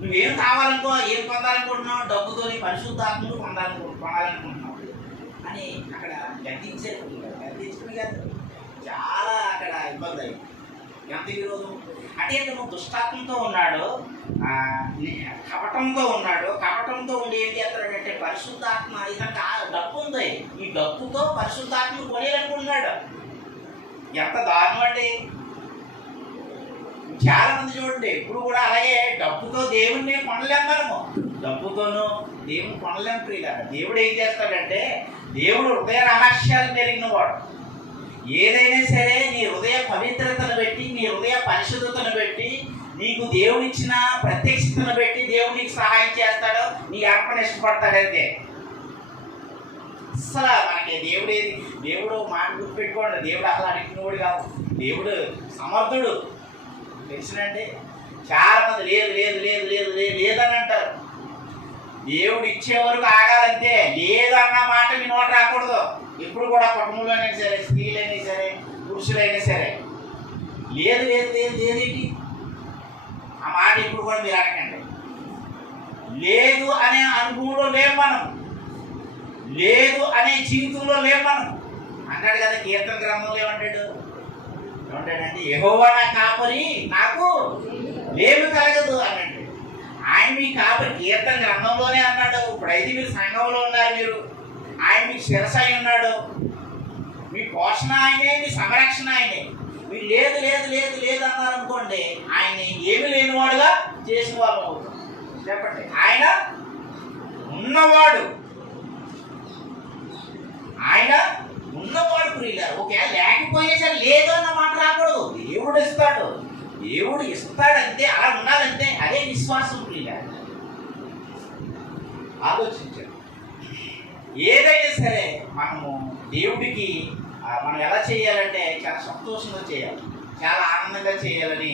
నువ్వేం కావాలనుకో, ఏం పొందాలనుకుంటున్నావు? డబ్బుతో నీ పరిశుద్ధాత్మను కొనాలనుకుంటున్నావు అని అక్కడ గద్దించుకుని కాదు, చాలా అక్కడ ఇబ్బంది అయింది. ఎంత విరోధం అంటే, నువ్వు దుష్టాత్మతో ఉన్నాడు, కపటంతో ఉన్నాడు. కపటంతో ఉండి ఏం చేస్తాడంటే, పరిశుద్ధాత్మ ఇదంతా డబ్బు ఉంది, ఈ డబ్బుతో పరిశుద్ధాత్మను కొనేయాలనుకుంటున్నాడు. ఎంత దారుణం అండి! చాలా మంది చూడండి, ఇప్పుడు కూడా అలాగే డబ్బుతో దేవుణ్ణి కొనలేం. మనము డబ్బుతోనూ దేవుని కొనలేం. ప్రియుల, దేవుడు ఏం చేస్తాడంటే, దేవుడు హృదయ రహస్యాలు మెరిగిన వాడు. ఏదైనా సరే నీ హృదయ పవిత్రతను బట్టి, నీ హృదయ పరిశుద్ధతను బట్టి, నీకు దేవుడిచ్చిన ప్రత్యక్షతను బట్టి దేవుడు నీకు సహాయం చేస్తాడు, నీ అర్పణ ఇష్టపడతాడంతే. అసలు మనకి దేవుడు మాట గుర్తుపెట్టుకోండి, దేవుడు అసలు అడిగినోడు కాదు, దేవుడు సమర్థుడు. తెలిసినండి, చాలా మంది లేదు లేదు లేదు లేదు లేదు లేదని అంటారు. దేవుడు ఇచ్చే వరకు ఆగాలంటే, లేదన్న మాట మీ నోట రాకూడదు. ఎప్పుడు కూడా కుటుంబంలోనైనా సరే, స్త్రీలైనా సరే, పురుషులైనా సరే, లేదు లేదు లేదు లేదేంటి ఆ మాట ఎప్పుడు కూడా మీరు అనకండి. లేదు అనే అనుభవంలో లేవు మనం, లేదు అనే జీవితంలో లేవు మనం. అన్నాడు కదా కీర్తన గ్రంథంలో ఏమంటాడంటే, యెహోవా నా కాపరి, నాకు లేమి కలగదు అన్నాడు. ఆయన మీ కాపరి కీర్తన గ్రంథంలోనే అన్నాడు. ఇప్పుడైతే మీరు సంఘంలో ఉన్నారు, మీరు ఆయన మీకు శిరస అయి ఉన్నాడు, మీ పోషణ ఆయనే, మీ సంరక్షణ ఆయనే. మీరు లేదు లేదు లేదు లేదు అన్నారనుకోండి, ఆయన ఏమి లేనివాడుగా చేసిన వాళ్ళు అవుతాం. చెప్పండి, ఆయన ఉన్నవాడు, ఆయన ఉన్నవాడు ప్రియులారు. ఒకవేళ లేకపోయినా సరే లేదు అన్న మాట రాకూడదు. దేవుడు ఇస్తాడు, దేవుడు ఇస్తాడంతే, అలా ఉండాలంటే అదే విశ్వాసం ప్రియులారు. ఆలోచించండి, ఏదైనా సరే మనము దేవుడికి మనం ఎలా చేయాలంటే చాలా సంతోషంగా చేయాలి, చాలా ఆనందంగా చేయాలని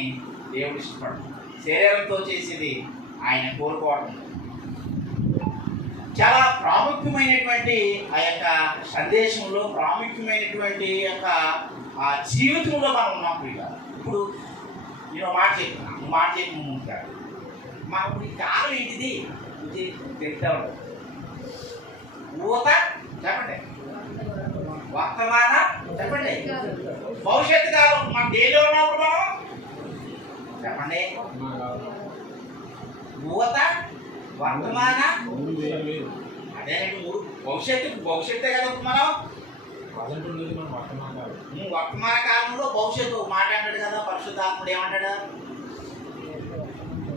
దేవుడు ఇష్టపడతాడు. శరీరంతో చేసేది ఆయన కోరుకోవడం. చాలా ప్రాముఖ్యమైనటువంటి ఆ యొక్క సందేశంలో, ప్రాముఖ్యమైనటువంటి యొక్క జీవితంలో మనం ఉన్నాం ప్రియుల. ఇప్పుడు నేను మాట చెప్తున్నాను, మాట చెప్పి మాకు ఈ కాలం ఏంటిది చెప్తాడు. ఊత చెప్పండి, వర్తమాన చెప్పండి, భవిష్యత్తు కాలం. మన దేనిలో ఉన్నప్పుడు మనం చెప్పండి, ఊత వర్తమాన అదేనండి. భవిష్యత్తే కదా మనం వర్తమాన కాలంలో భవిష్యత్తు మాట అంటాడు కదా పరిశుద్ధాత్ముడు.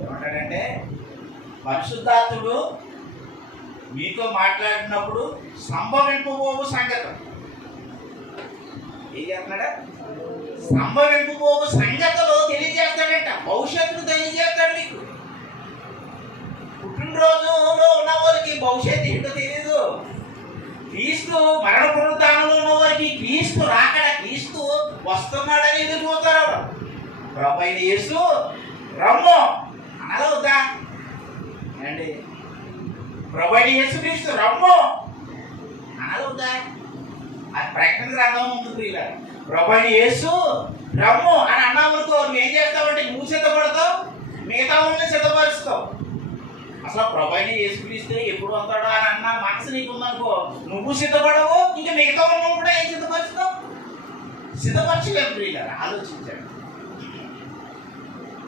ఏమంటాడంటే పరిశుద్ధాత్ముడు మీతో మాట్లాడినప్పుడు సంభవింపబోవు సంగతి ఏం చేస్తున్నాడా? సంభవింపబోవు సంగతులు తెలియజేస్తాడంట. భవిష్యత్తును తెలియజేస్తాడు మీకు. పుట్టినరోజులో ఉన్న వారికి భవిష్యత్తు ఏంటో తెలియదు. క్రీస్తు మరణ పునరుద్ధానంలో ఉన్న వారికి క్రీస్తు రాకడ, క్రీస్తు వస్తున్నాడని ఎదురు చూస్తారు. ప్రభువైన యేసు రమ్ము అనగలుగుతా అండి. ప్రభువైన యేసు క్రీస్తు రమ్ము అనగలుగుతా. అది ప్రకటన గ్రంథం ఉంది ప్రియులారా. ప్రభువైన యేసు రమ్ము అని అన్నామనుకో, నువ్వు ఏం చేస్తావంటే నువ్వు సిద్ధపడతావు, మిగతా వాళ్ళని సిద్ధపరుస్తావు. అసలు ప్రభువైన యేసుక్రీస్తు ఎప్పుడు వస్తాడో అని అన్న మనసు నీకు ఉందనుకో, నువ్వు సిద్ధపడవు, ఇంకా మిగతా వాళ్ళని కూడా ఏం సిద్ధపరుస్తావు? సిద్ధపరచలేము ప్రియులారా. ఆలోచించండి.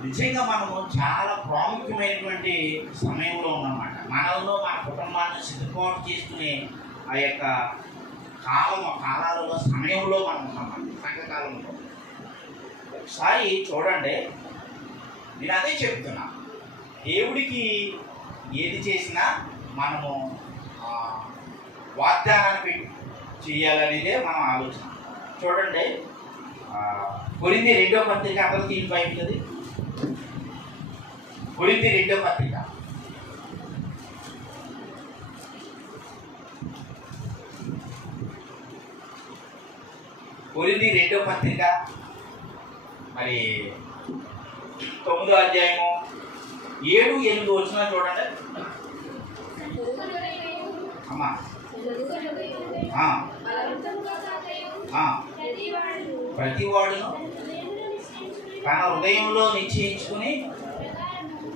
నిజంగా మనము చాలా ప్రాముఖ్యమైనటువంటి సమయంలో ఉన్నమాట. మనలో మన కుటుంబాన్ని సిద్ధపాటు చేసుకునే ఆ యొక్క కాలాలలో సమయంలో మనం ఉన్నామాట. సంఘకాలంలో ఒకసారి చూడండి, నేను అదే చెప్తున్నా. దేవుడికి ఏది చేసినా మనము వాగ్దానాన్ని పెట్టి చేయాలనేదే మనం ఆలోచన. చూడండి, కొరింథీ 2వ పత్రిక అందరూ తీర్పు అయిపోతుంది. కొరింథీ 2వ పత్రిక కొరింథీ 2వ పత్రిక మరి 9వ అధ్యాయము 7-8 వచ్చిన చూడండి అమ్మా. ప్రతి వాడును తన హృదయంలో నిశ్చయించుకుని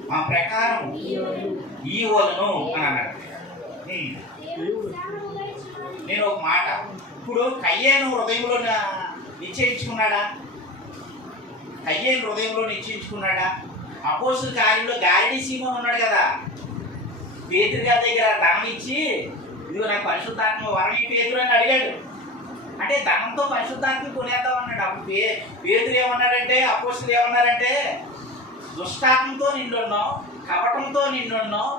మా ప్రకారం ఈ వలను అని అన్నాడు. నేను ఒక మాట, ఇప్పుడు కయ్యేను హృదయంలో నిశ్చయించుకున్నాడా? కయ్యేను హృదయంలో నిశ్చయించుకున్నాడా? అపోస్తుల కార్యంలో గారిడి సీమోను ఉన్నాడు కదా, పేతురు గారి దగ్గర ధనం ఇచ్చి ఇదిగో నాకు పరిశుద్ధాత్మ వరం ఈ పేతురు అని అడిగాడు. అంటే ధనంతో పరిశుద్ధాత్మ కొనేద్దాం అన్నాడు. అప్పుడు పేతురు ఏమన్నాడంటే, అపోస్తులు ఏమన్నారంటే, దుష్టాత్మతో నిండున్నావు, కపటంతో నిండున్నావు,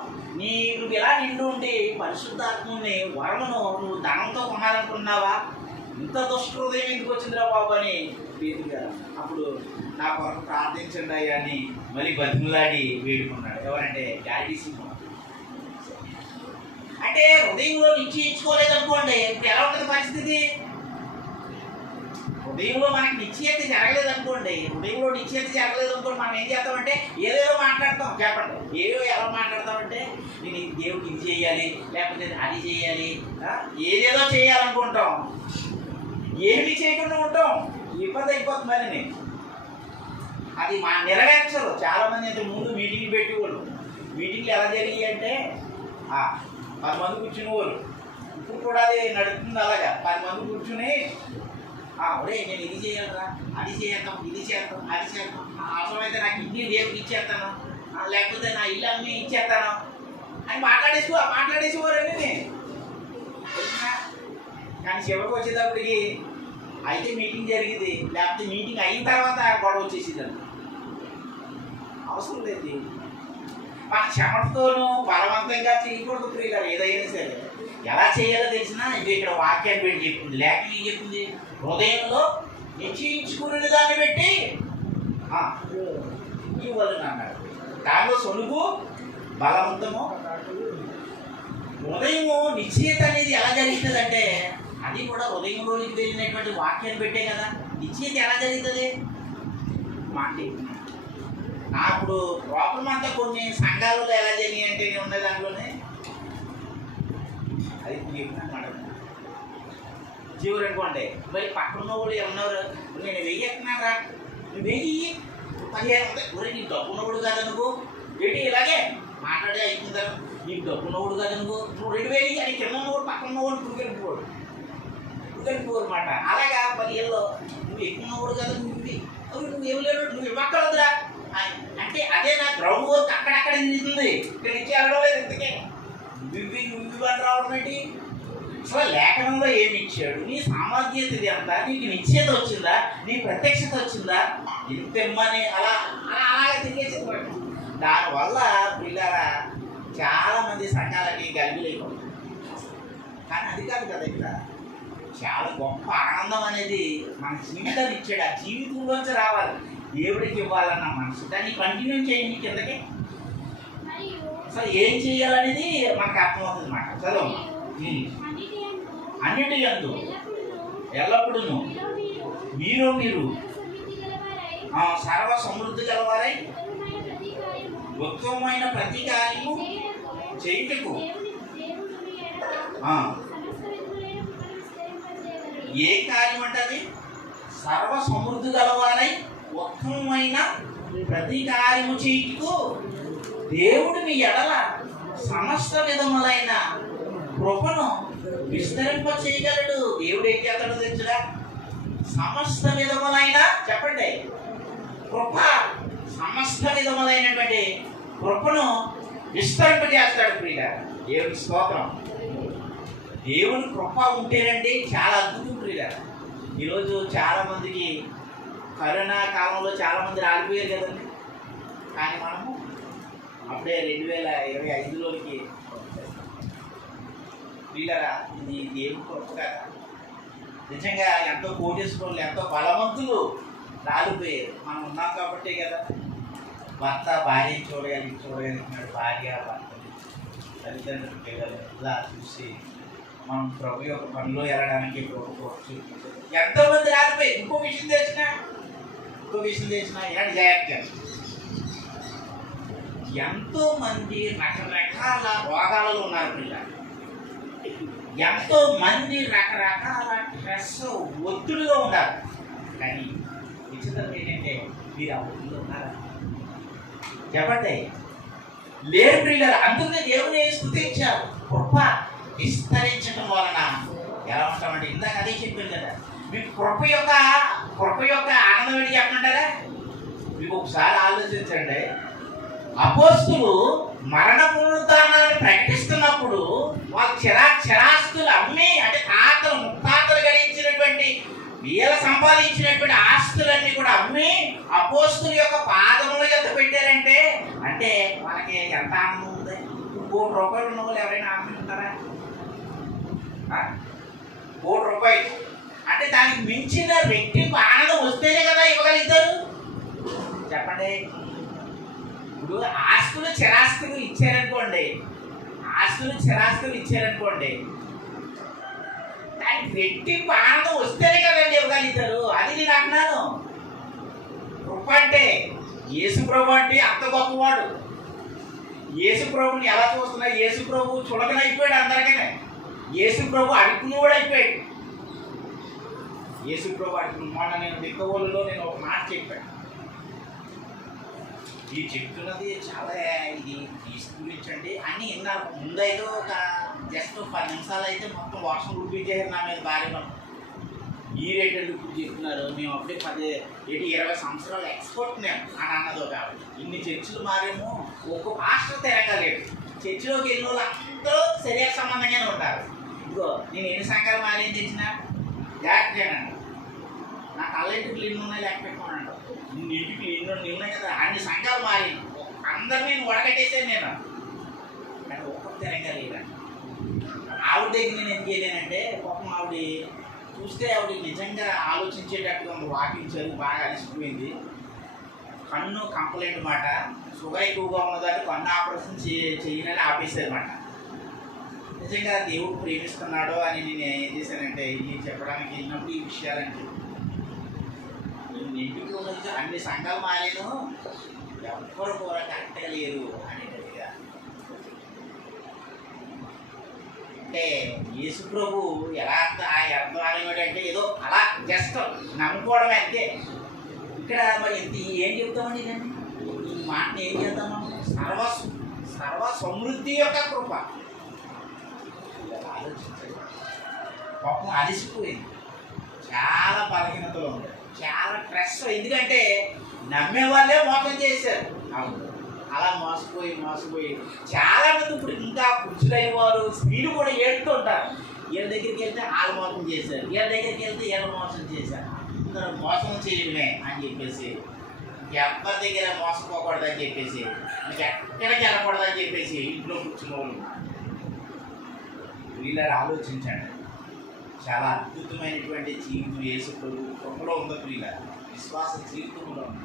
నువ్వు ఇలా నిండు ఉండి పరిశుద్ధాత్మని వరమును నువ్వు ధనంతో కొనాలనుకున్నావా? ఇంత దుష్ట హృదయం ఎందుకు వచ్చిందిరా బాబు అని పేతురు గారు అప్పుడు నా కొరకు ప్రార్థించండి అయ్యా అని మళ్ళీ బతిమలాడి వేడుకున్నాడు. ఎవరంటే గారిడి సీమోను. అంటే హృదయంలో నిశ్చయించుకోలేదనుకోండి, ఇప్పుడు ఎలా ఉంటుంది పరిస్థితి? హృదయంలో మనకి నిశ్చయత జరగలేదనుకోండి, మనం ఏం చేస్తామంటే ఏదేదో మాట్లాడతాం. చెప్పండి, ఎలా మాట్లాడతామంటే నేను దేవుడికి ఇది చేయాలి, లేకపోతే అది చేయాలి, ఏదేదో చేయాలనుకుంటాం, ఏమి చేయకుండా ఉంటాం. ఇబ్బంది అయిపోతుంది. మరి నేను అది మా నెరవేర్చరు. చాలామంది అంటే ముందు మీటింగ్లు పెట్టేవాళ్ళు. మీటింగ్లు ఎలా జరిగాయి అంటే 10 మంది కూర్చునేవాళ్ళు. ఇప్పుడు కూడా అది నడుస్తుంది అలాగా. 10 మంది కూర్చుని ఒరే నేను ఇది చేయాలరా, అది చేద్దాం, ఇది చేద్దాం, అది చేద్దాం, అవసరమైతే నాకు ఇన్ని దేవుడికి ఇచ్చేస్తాను, లేకపోతే నా ఇల్లు అన్నీ ఇచ్చేస్తాను అని మాట్లాడేసేవారండి. కానీ చివరికి వచ్చేటప్పటికి అయితే మీటింగ్ జరిగింది, లేకపోతే మీటింగ్ అయిన తర్వాత గొడవ వచ్చేసిందండి. అవసరం లేదు. మన చెమటతోనూ బలవంతంగా చేయకూడదు ప్రియులారా. ఏదైనా సరే ఎలా చేయాలో తెలిసినా ఇది ఇక్కడ వాక్యాన్ని పెట్టి చెప్తుంది. లేఖనం ఏం చెప్తుంది? హృదయంలో నిశ్చయించుకునే దాన్ని పెట్టి ఇవ్వాలని అన్నాడు. దానిలో సొలుగు బలవంతము. హృదయము నిశ్చయత అనేది ఎలా జరుగుతుంది అంటే అది కూడా హృదయంలోనికి వెళ్ళినటువంటి వాక్యాన్ని పెట్టే కదా. నిశ్చయత ఎలా జరుగుతుంది? మాట ఇప్పుడు ప్రాబ్లం అంతా కొన్ని సంఘాలలో ఎలా జరిగాయి అంటే ఉండే దాంట్లోనే అది చెప్పినమాట. జీవుడు అనుకోండి, మరి పక్కన కూడా ఏమన్నారు, నేను వెయ్యి ఎక్కనారా, నువ్వు వెయ్యి 15 ఒరే నీకు డబ్బున్నవాడు కాదు అనుకో, ఏంటి ఇలాగే మాట్లాడే అవుతుందా, నీకు డబ్బున్నవాడు కాదు అనుకో, నువ్వు 2000 అని కింద ఉన్నవాడు పక్కన ఉన్నవాడు పురుగెళ్ళిపోడు మాట. అలాగా 10 ఏళ్ళు నువ్వు ఎక్కువ ఉన్నవాడు కదా, నువ్వు ఏమి లేడు, నువ్వు ఇవ్వక్కర్లేదురా అంటే అదే నా గ్రౌండ్ వర్క్ అక్కడక్కడ నిలుతుంది. ఇక్కడ నుంచి వెళ్ళలేదు. ఇంతకే నువ్వు రావడం ఏంటి? అసలు లేఖనంలో ఏమి ఇచ్చాడు, నీ సామర్థ్యత ఇది అంతా, నీకు నిశ్చయత వచ్చిందా, నీ ప్రత్యక్షత వచ్చిందా, ఇంతమ్మని అలా అలాగే తిరిగేసేది. దానివల్ల పిల్లరా చాలా మంది సంఘాలకి గలిగిలేకపోతుంది. కానీ అది కాదు కదా, ఇక్కడ చాలా గొప్ప ఆనందం అనేది మన జీవితాన్ని ఇచ్చాడు. ఆ జీవితంలోంచి రావాలి, దేవుడికి ఇవ్వాలన్న మనసు. దాన్ని కంటిన్యూ చేయండి కిందకి. అసలు ఏం చేయాలనేది మనకు అర్థమవుతుంది అన్నమాట. చదువు. అన్నిటి యందు ఎల్లప్పుడూ మీరు సర్వ సమృద్ధి గలవారై ఉత్తమమైన ప్రతి కార్యము చేయుటకు ఏ కార్యం అంటే సర్వ సమృద్ధి గలవారై ఉత్తమమైన ప్రతి కార్యము చేయుటకు దేవుడు మీ ఎడల సమస్త విధములైన కృపను విస్తరింప చేయగలడు. దేవుడు ఏం చేస్తాడో తెలుసుగా? సమస్త విధములైన చెప్పండి కృప, సమస్త విధములైనటువంటి కృపను విస్తరింప చేస్తాడు. ప్రియుల దేవుని స్తోత్రం. దేవుని కృప ఉంటేనండి చాలా అద్భుతం. ప్రియుల ఈరోజు చాలా మందికి కరోనా కాలంలో చాలా మంది రాలిపోయారు కదండి. కానీ మనము అప్పుడే 2025లోకి వీళ్ళరా ఇది దేవుని కృప కదా. నిజంగా ఎంతో కోటేశ్వరులు, ఎంతో బలవంతులు రాలిపోయారు. మనం ఉన్నాం కాబట్టే కదా. భర్త భార్యని చూడగలుగుతున్నాడు, భార్య భర్తని, తల్లిదండ్రులు పిల్లలు ఇలా చూసి మనం ప్రభు యొక్క పనిలో వెళ్ళడానికి చూపించారు. ఎంతోమంది రాలిపోయారు. ఇంకో విషయం తెలిసిన ఇలాంటి జాగ్రత్త. ఎంతో మంది రకరకాల రోగాలలో ఉన్నారు పిల్లలు. ఎంతో మంది రకరకాల స్ట్రెస్ ఒత్తిడిలో ఉన్నారు. కానీ విచిత్రం ఏంటంటే మీరు ఆ ఒత్తిడిలో ఉన్నారా? చెప్పండి. లేరు ప్రియులారా. అందుకే దేవుని స్తుతించారు. కృప విస్తరించడం వలన ఎలా ఉంటామంటే ఇందాక అదే చెప్పాను కదా. మీకు కృప యొక్క ఆనందం ఏంటి చెప్పమంటారా? మీకు ఒకసారి ఆలోచించండి. అపోస్తులు మరణ పునరుద్ధానాన్ని ప్రకటిస్తున్నప్పుడు వాళ్ళు చిరాస్తులు అమ్మి, అంటే తాతలు ముత్తాతలు గడించినటువంటి వీళ్ళ సంపాదించినటువంటి ఆస్తులన్నీ కూడా అమ్మి అపోస్తుల యొక్క పాదముల యొక్క పెట్టారంటే అంటే వాళ్ళకి ఎంత ఆనందం ఉంది. ₹1,00,000 ఉన్న వాళ్ళు ఎవరైనా ఆనందం ఉంటారా? ₹1,00,000 అంటే దానికి మించిన రెట్టింపు ఆనందం వస్తేనే కదా ఇవ్వగలుగుతారు. చెప్పండి. ఇప్పుడు ఆస్తులు చిరాస్తులు ఇచ్చారనుకోండి, దానికి రెట్టింపు ఆనందం వస్తేనే కదండి ఇవ్వగలుగుతారు. అది నేను అంటున్నాను. కృప అంటే యేసు ప్రభు అంటే అంత గొప్పవాడు. యేసు ప్రభుని ఎలా చూస్తున్నా? యేసు ప్రభు చులకనైపోయాడు అందరికనే. యేసు ప్రభు అడుక్కునేవాడు అయిపోయాడు. యేసు ప్రభు మొన్న నేను దిక్కవోలులో నేను ఒక మాట చెప్పాను. ఈ చెప్తున్నది చాలా ఇది తీసుకునిచ్చండి అని విన్నారు. ముందైతే ఒక జస్ట్ 10 నిమిషాలు అయితే మొత్తం వర్షం ఉడిపించేసారు నా మీద భార్య. ఈ రేట్లు ఇప్పుడు చెప్తున్నారు. మేము అప్పుడే 20 సంవత్సరాలు ఎక్స్పర్ట్ నేను అని అన్నదో కాబట్టి ఇన్ని చర్చిలు మారేమో ఒక్క పాస్టర్ తిరగలేడు. చర్చిలోకి వెళ్ళిన వాళ్ళు అందరూ శరీర సంబంధంగానే ఉంటారు. ఇదిగో నేను ఎన్ని సంఘాలు మారేం తెచ్చినా జాగ్రత్తగానండి. తలెంటుకులు ఎన్ని ఉన్నాయి లెక్క పెట్టుకున్నాడు. ఇంటికి ఎన్ని ఉన్నాయి కదా, అన్ని సంఘాలు మారిన అందరినీ నేను వడగట్టేసాను నేను. కానీ ఒక్కరు తిరగలేదా ఆవిడ దగ్గర నేను ఎందుకు వెళ్ళానంటే, పాపం ఆవిడ చూస్తే ఆవిడ నిజంగా ఆలోచించేటట్టుగా ఉంది. వాకింగ్ చదువు బాగా అలసిపోయింది. కన్ను కంప్లైంట్ మాట, షుగర్ ఎక్కువగా ఉన్నదాన్ని కన్ను ఆపరేషన్ చేయాలని ఆపేసేది మాట. నిజంగా దేవుడు ప్రేమిస్తున్నాడో అని నేను ఏం చేశానంటే, ఇది చెప్పడానికి వెళ్ళినప్పుడు ఈ విషయాలంటే నేను ఇంటికి ఉన్నది అన్ని సంఘాలు మారేను, ఎవ్వరు కూడా కరెక్ట్గా లేరు అనేటట్టుగా. అంటే యేసు ప్రభు ఎలా అర్థం అనేవాడంటే ఏదో అలా జస్ట్ నమ్ముకోవడం అంతే. ఇక్కడ మరి ఏం చెప్తామండి నేను ఈ మాటని ఏం చేద్దాము? సర్వ సమృద్ధి యొక్క కృప. ఆలోచించండి, పాపం అలసిపోయింది, చాలా బలహీనతలో ఉంది, చాలా స్ట్రెస్. ఎందుకంటే నమ్మే వాళ్ళే మోసం చేశారు. అవును, అలా మోసపోయి చాలా మంది ఇప్పుడు ఇంకా పురుషులైన వారు స్త్రీలు కూడా ఏడుతూ ఉంటారు. వీళ్ళ దగ్గరికి వెళ్తే వాళ్ళు మోసం చేశారు, వీళ్ళ దగ్గరికి వెళ్తే వీళ్ళు మోసం చేశారు. అందరూ మోసం చేయడమే అని చెప్పేసి, ఎవరి దగ్గర మోసపోకూడదని చెప్పేసి, మీకు ఎక్కడికి వెళ్ళకూడదని చెప్పేసి ఇంట్లో కూర్చున్న వాళ్ళు. వీళ్ళని ఆలోచించండి, చాలా అద్భుతమైనటువంటి జీవితం యేసు ప్రభు కృపలో ఉంది. వీళ్ళ విశ్వాస జీవితంలో ఉంది.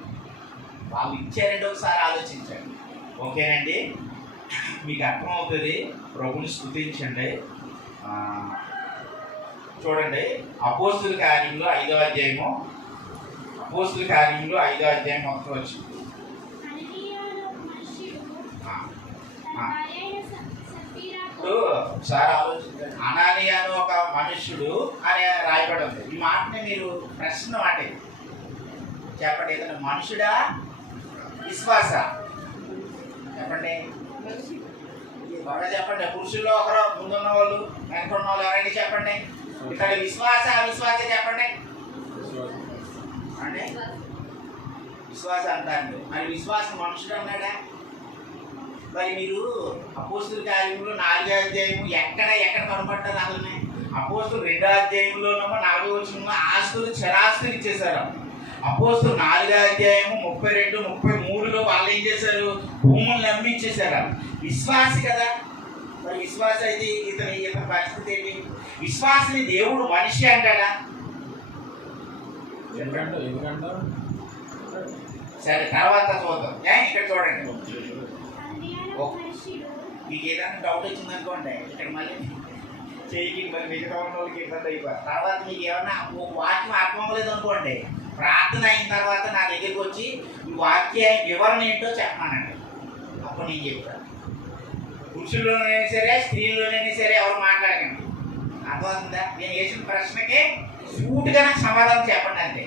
వాళ్ళు ఇచ్చారంటే ఒకసారి ఆలోచించండి. ఓకేనండి, మీకు అర్థమవుతుంది. ప్రభుని స్తుతించండి. చూడండి, అపోస్తుల కార్యంలో 5వ అధ్యాయము, అపోస్తుల కార్యంలో 5వ అధ్యాయం మొత్తం వచ్చింది. ఇప్పుడు ఒకసారి ఆలోచించండి. అనానియా అని ఒక మనుష్యుడు అని రాయబడి ఉంది. ఈ మాటని మీరు ప్రశ్న మాట చెప్పండి, ఏదైనా మనుషుడా విశ్వాస? చెప్పండి, బాగా చెప్పండి. పురుషుల్లో ఒకరు, ముందున్న వాళ్ళు, వెనకున్న వాళ్ళు ఎవరైనా చెప్పండి. ఇక్కడ విశ్వాస అవిశ్వాస చెప్పండి అంటే విశ్వాస అంటారు. మరి విశ్వాసం మనుషుడు అన్నాడా? మరి మీరు అపోస్తుల కార్యంలో 4వ అధ్యాయము ఎక్కడ కనపడ్డారు? అలానే అపోస్తులు 2వ అధ్యాయంలోనేమో 40వ వచనంలో ఆస్తులు చరాస్తులు ఇచ్చేశారు. అపోస్తులు 4వ అధ్యాయము 32, 33లో వాళ్ళు ఏం చేశారు? భూములు నమ్మించేశారు. విశ్వాసి కదా. మరి విశ్వాస అయితే ఇతని పరిస్థితి ఏంటి? విశ్వాసిని దేవుడు మనిషి అంటాడా? సరే, తర్వాత చూద్దాం. ఇక్కడ చూడండి, మీకు ఏదైనా డౌట్ వచ్చింది అనుకోండి, ఇక్కడ మళ్ళీ చేయికి మరి మిగతా ఉన్న వాళ్ళకి ఇబ్బంది అయిపోయి. తర్వాత మీకు ఏమన్నా వాక్యం అర్థం లేదు అనుకోండి, ప్రార్థన అయిన తర్వాత నా దగ్గరికి వచ్చి ఈ వాక్య వివరణ ఏంటో చెప్పానండి. అప్పుడు నేను చెప్తాను. పురుషుల్లోనైనా సరే స్త్రీల్లోనైనా సరే ఎవరు మాట్లాడకండి. అర్థమవుతుందా? నేను వేసిన ప్రశ్నకే సూటుగా నాకు సమాధానం చెప్పండి అంతే.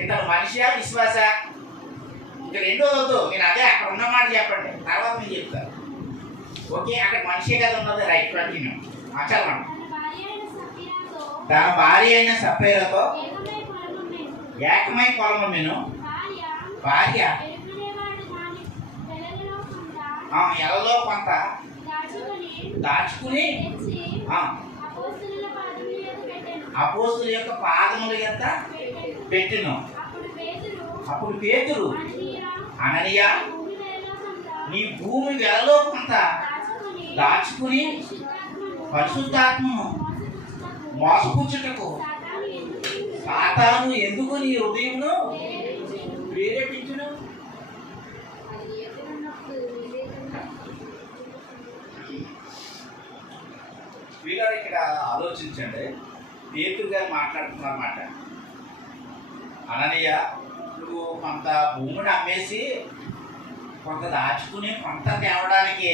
ఇతను మనిషి విశ్వాస? ఇంకా రెండో వద్దు, నేను అదే అక్కడ ఉన్న మాట చెప్పండి, తర్వాత నేను చెప్తాను. ఓకే, అక్కడ మనిషే కదా ఉన్నది. Right, continue. చదవండి. తన భార్య అయిన సప్పేరతో ఏకమై పొలమమ్మెను. భార్య ఎలలో కొంత దాచుకుని అపోస్తుల యొక్క పాదముల యొక్క పెట్టెను. అప్పుడు పేతురు, అననీయా, నీ భూమి వెలలో కొంత దాచుకుని పరిశుద్ధాత్మను మోసపుచ్చుటకు సాతాను ఎందుకు నీ హృదయంలో ప్రేరేపించును? వీళ్ళని ఇక్కడ ఆలోచించండి. పేతురు గారు మాట్లాడుతున్నమాట. అననీయ, నువ్వు కొంత భూమిని అమ్మేసి కొంత దాచుకుని కొంత తేవడానికి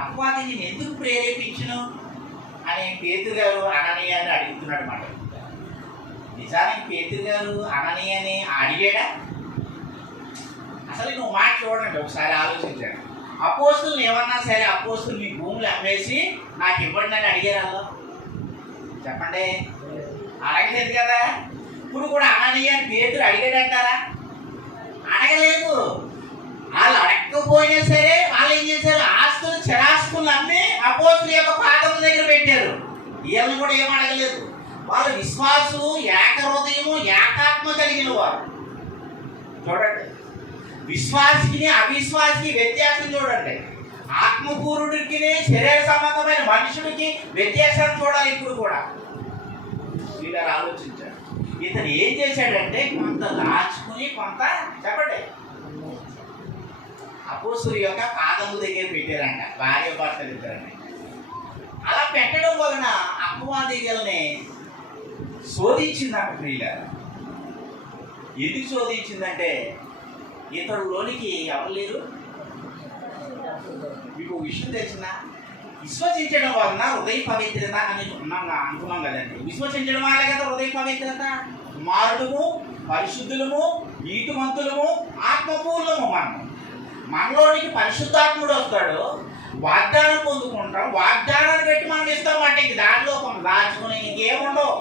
అపవాది నేను ఎందుకు ప్రేరేపించును అని పేతురు గారు అననీయాని అడుగుతున్నాడు అన్నమాట. నిజానికి పేతురు గారు అననీయాని అడిగాడా? అసలు నువ్వు మాట చూడండి, ఒకసారి ఆలోచించండి. అపోస్తులు ఏమన్నా సరే, అపోస్తులు మీ భూములు అమ్మేసి నాకు ఇవ్వండి అని అడిగారు. చెప్పండి, అడగలేదు కదా. ఇప్పుడు కూడా అననీయాని పేతురు అడిగాడంటారా? అడగలేదు. వాళ్ళు అడగకపోయినా సరే వాళ్ళు ఏం చేశారు? ఆస్తులు చరాస్తులు అమ్మి అపోస్తుల యొక్క పాదముల దగ్గర పెట్టారు. వీళ్ళని కూడా ఏం అడగలేదు. వాళ్ళ విశ్వాసులు ఏక హృదయము ఏకాత్మ కలిగిన వారు. చూడండి, విశ్వాసికి అవిశ్వాసికి వ్యత్యాసం చూడండి. ఆత్మపూర్ణుడికి శరీర సంబంధమైన మనుషుడికి వ్యత్యాసం చూడాలి. ఇప్పుడు కూడా వీళ్ళు ఆలోచించారు. ఇతను ఏం చేశాడంటే కొంత దాచుకుని కొంత చెప్పండి అపోస్తుల యొక్క పాదముల దగ్గర పెట్టారంట, భార్య భర్తలు ఇద్దరండి. అలా పెట్టడం వలన అపవాదిగల్ని శోధించిందంట. ప్రియులారా, ఎందుకు శోధించిందంటే ఇతరులోనికి ఎవరు లేరు. మీకు విషయం తెలిసిన విశ్వసించడం వలన హృదయ పవిత్రత అని అనుకున్నాం కదండి. విశ్వసించడం వల్ల కదా హృదయ పవిత్రత. కుమారుడుము, పరిశుద్ధులము, నీతిమంతులము, ఆత్మపూర్ణము. మనలోనికి పరిశుద్ధాత్ముడు వస్తాడు, వాగ్దానం పొందుకుంటాం, వాగ్దానాన్ని పెట్టి మనం ఇస్తామంటే ఇంక దాంట్లో కొంత దాచుకుని ఇంకేముండవు.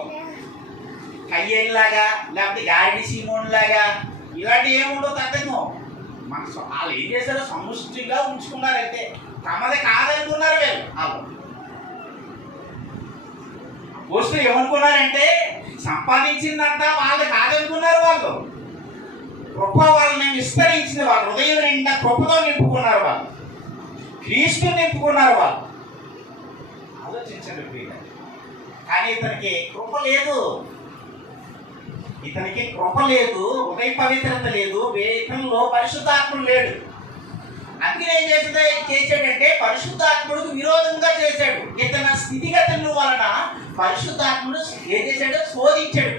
కయ్యేలాగా లేకపోతే గాడి సీమోన్ లాగా ఇలాంటివి ఏముండవు. తగ్గము మన వాళ్ళు ఏం చేశారో సముష్టిగా ఉంచుకున్నారంటే తమది కాదనుకున్నారు వీళ్ళు. పోస్టులు ఏమనుకున్నారంటే సంపాదించిందంతా వాళ్ళు కాదనుకున్నారు. వాళ్ళు కృప వాళ్ళని విస్తరించిన వాళ్ళు హృదయం నిండా కృపతో నింపుకున్నారు. వాళ్ళు క్రీస్తు నింపుకున్నారు. వాళ్ళు ఆలోచించండి ప్రియులు. కానీ ఇతనికి కృప లేదు. ఇతనికి కృప లేదు, హృదయ పవిత్రత లేదు, ఇతనిలో పరిశుద్ధాత్ముడు లేడు. అందుకే ఏం చేశాడంటే పరిశుద్ధాత్ముడికి విరోధంగా చేశాడు. ఇతని స్థితిగతుల వలన పరిశుద్ధాత్ముడు ఏం చేశాడు? శోధించాడు.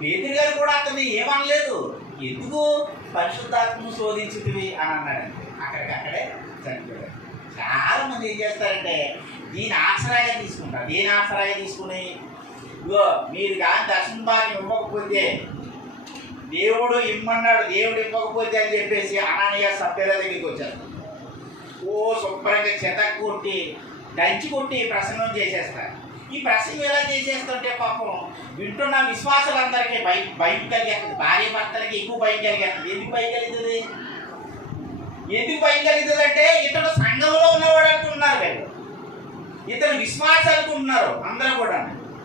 పేతురు గారు కూడా అతన్ని ఏమనలేదు. ఎందుకు పరిశుద్ధాత్మను శోధించుతుంది అని అన్నాడంటే అక్కడికక్కడే చనిపోయాడు. చాలా మంది ఏం చేస్తారంటే దీని ఆశ్రయంగా తీసుకుంటారు. దీని ఆశ్రయంగా తీసుకుని ఇగో మీరు కానీ దర్శన భాగ్యం ఇవ్వకపోతే దేవుడు ఇమ్మన్నాడు, దేవుడు ఇవ్వకపోతే అని చెప్పేసి అనానీయ సభ్యుల దగ్గరికి వచ్చారు. ఓ శుభ్రంగా చెతక్ కొట్టి దంచి కొట్టి ప్రసంగం చేసేస్తారు. ఈ ప్రసంగం ఎలా చేసేస్తుంటే పాపం వింటున్న విశ్వాసులందరికీ భయం కలిగేస్తుంది. భార్య భర్తలకి ఎక్కువ భయం కలిగేస్తుంది. ఎందుకు భయం కలుగుతుంది? ఎందుకు భయం కలుగుతుంది అంటే ఇతడు సంఘంలో ఉన్నవాడు అనుకుంటున్నారు వీళ్ళు, ఇతను విశ్వాసం అనుకుంటున్నారు అందరూ కూడా.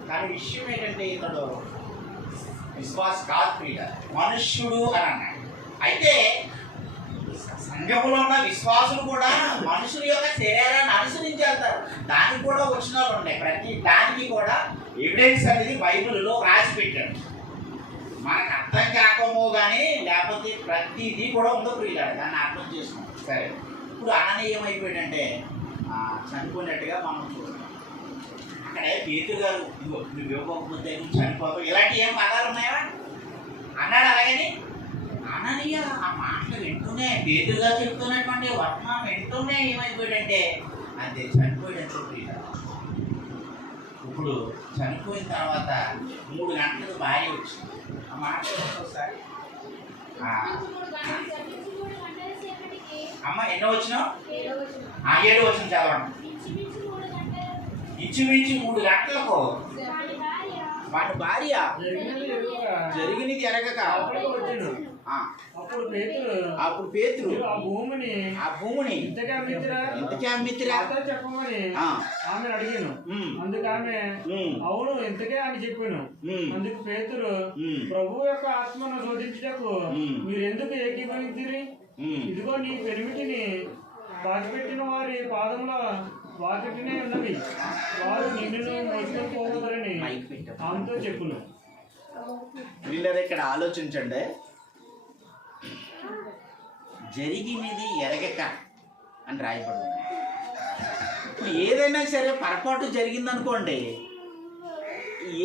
కానీ విషయం ఏంటంటే ఇతడు విశ్వాస కాదు ప్రియుడ, మనుష్యుడు అని అన్నాడు. అయితే సంఘములో ఉన్న విశ్వాసులు కూడా మనుషుల యొక్క శరీరాన్ని అనుసరించి వెళ్తారు. దానికి కూడా వచనాలు ఉన్నాయి. ప్రతి దానికి కూడా ఎవిడెన్స్ అనేది బైబిల్లో రాసి పెట్టాడు. మనకు అర్థం కాకమో కానీ లేకపోతే ప్రతిదీ కూడా ఉందో ప్రియులాడు, దాన్ని అర్థం చేసుకుంటాం. సరే, ఇప్పుడు అననీయ ఏమైపోయాడంటే చనిపోయినట్టుగా మనం చూస్తాం. అక్కడే పేతురు గారు నువ్వు ఇవ్వకపోతే నువ్వు చనిపోతావు ఇలాంటి ఏం పదాలు ఉన్నాయా అన్నాడు. అలాగని అననీయ ఆ మాటలు వింటూనే పేతురు గారు చెప్తున్నటువంటి వర్తమానం వింటూనే ఏమైపోయాడంటే అదే చనిపోయాడంటే ప్రియులాడు. ఇప్పుడు చనిపోయిన తర్వాత 3 గంటలకు భార్య వచ్చింది. ఆ మాట ఒకసారి అమ్మ ఎన్నో వచ్చినావు? 7 వచ్చిన చదవండి. ఇంచుమించు 3 గంటలకు వాడి భార్య జరిగినది ఎరగక అప్పుడు పేతురు ఆ భూమిని ఇంతకే అమ్మితిరా చెప్పమని ఆమె అడిగాను. అందుకు ఆమె అవును ఇంతకే అని చెప్పాను. అందుకు పేతురు ప్రభు యొక్క ఆత్మను శోధించుటకు మీరు ఎందుకు ఏకీభవించిరి? ఇదిగో నీ పెనిమిటిని దాచిపెట్టిన వారి పాదముల వాకిటినే ఉన్నవి, వారు నిన్ను మోసుకొని పోవదరని ఆమెతో చెప్పును. వీళ్ళది ఇక్కడ ఆలోచించండి. జరిగినది ఎరగక అని రాయబడింది. ఇప్పుడు ఏదైనా సరే పొరపాటు జరిగిందనుకోండి,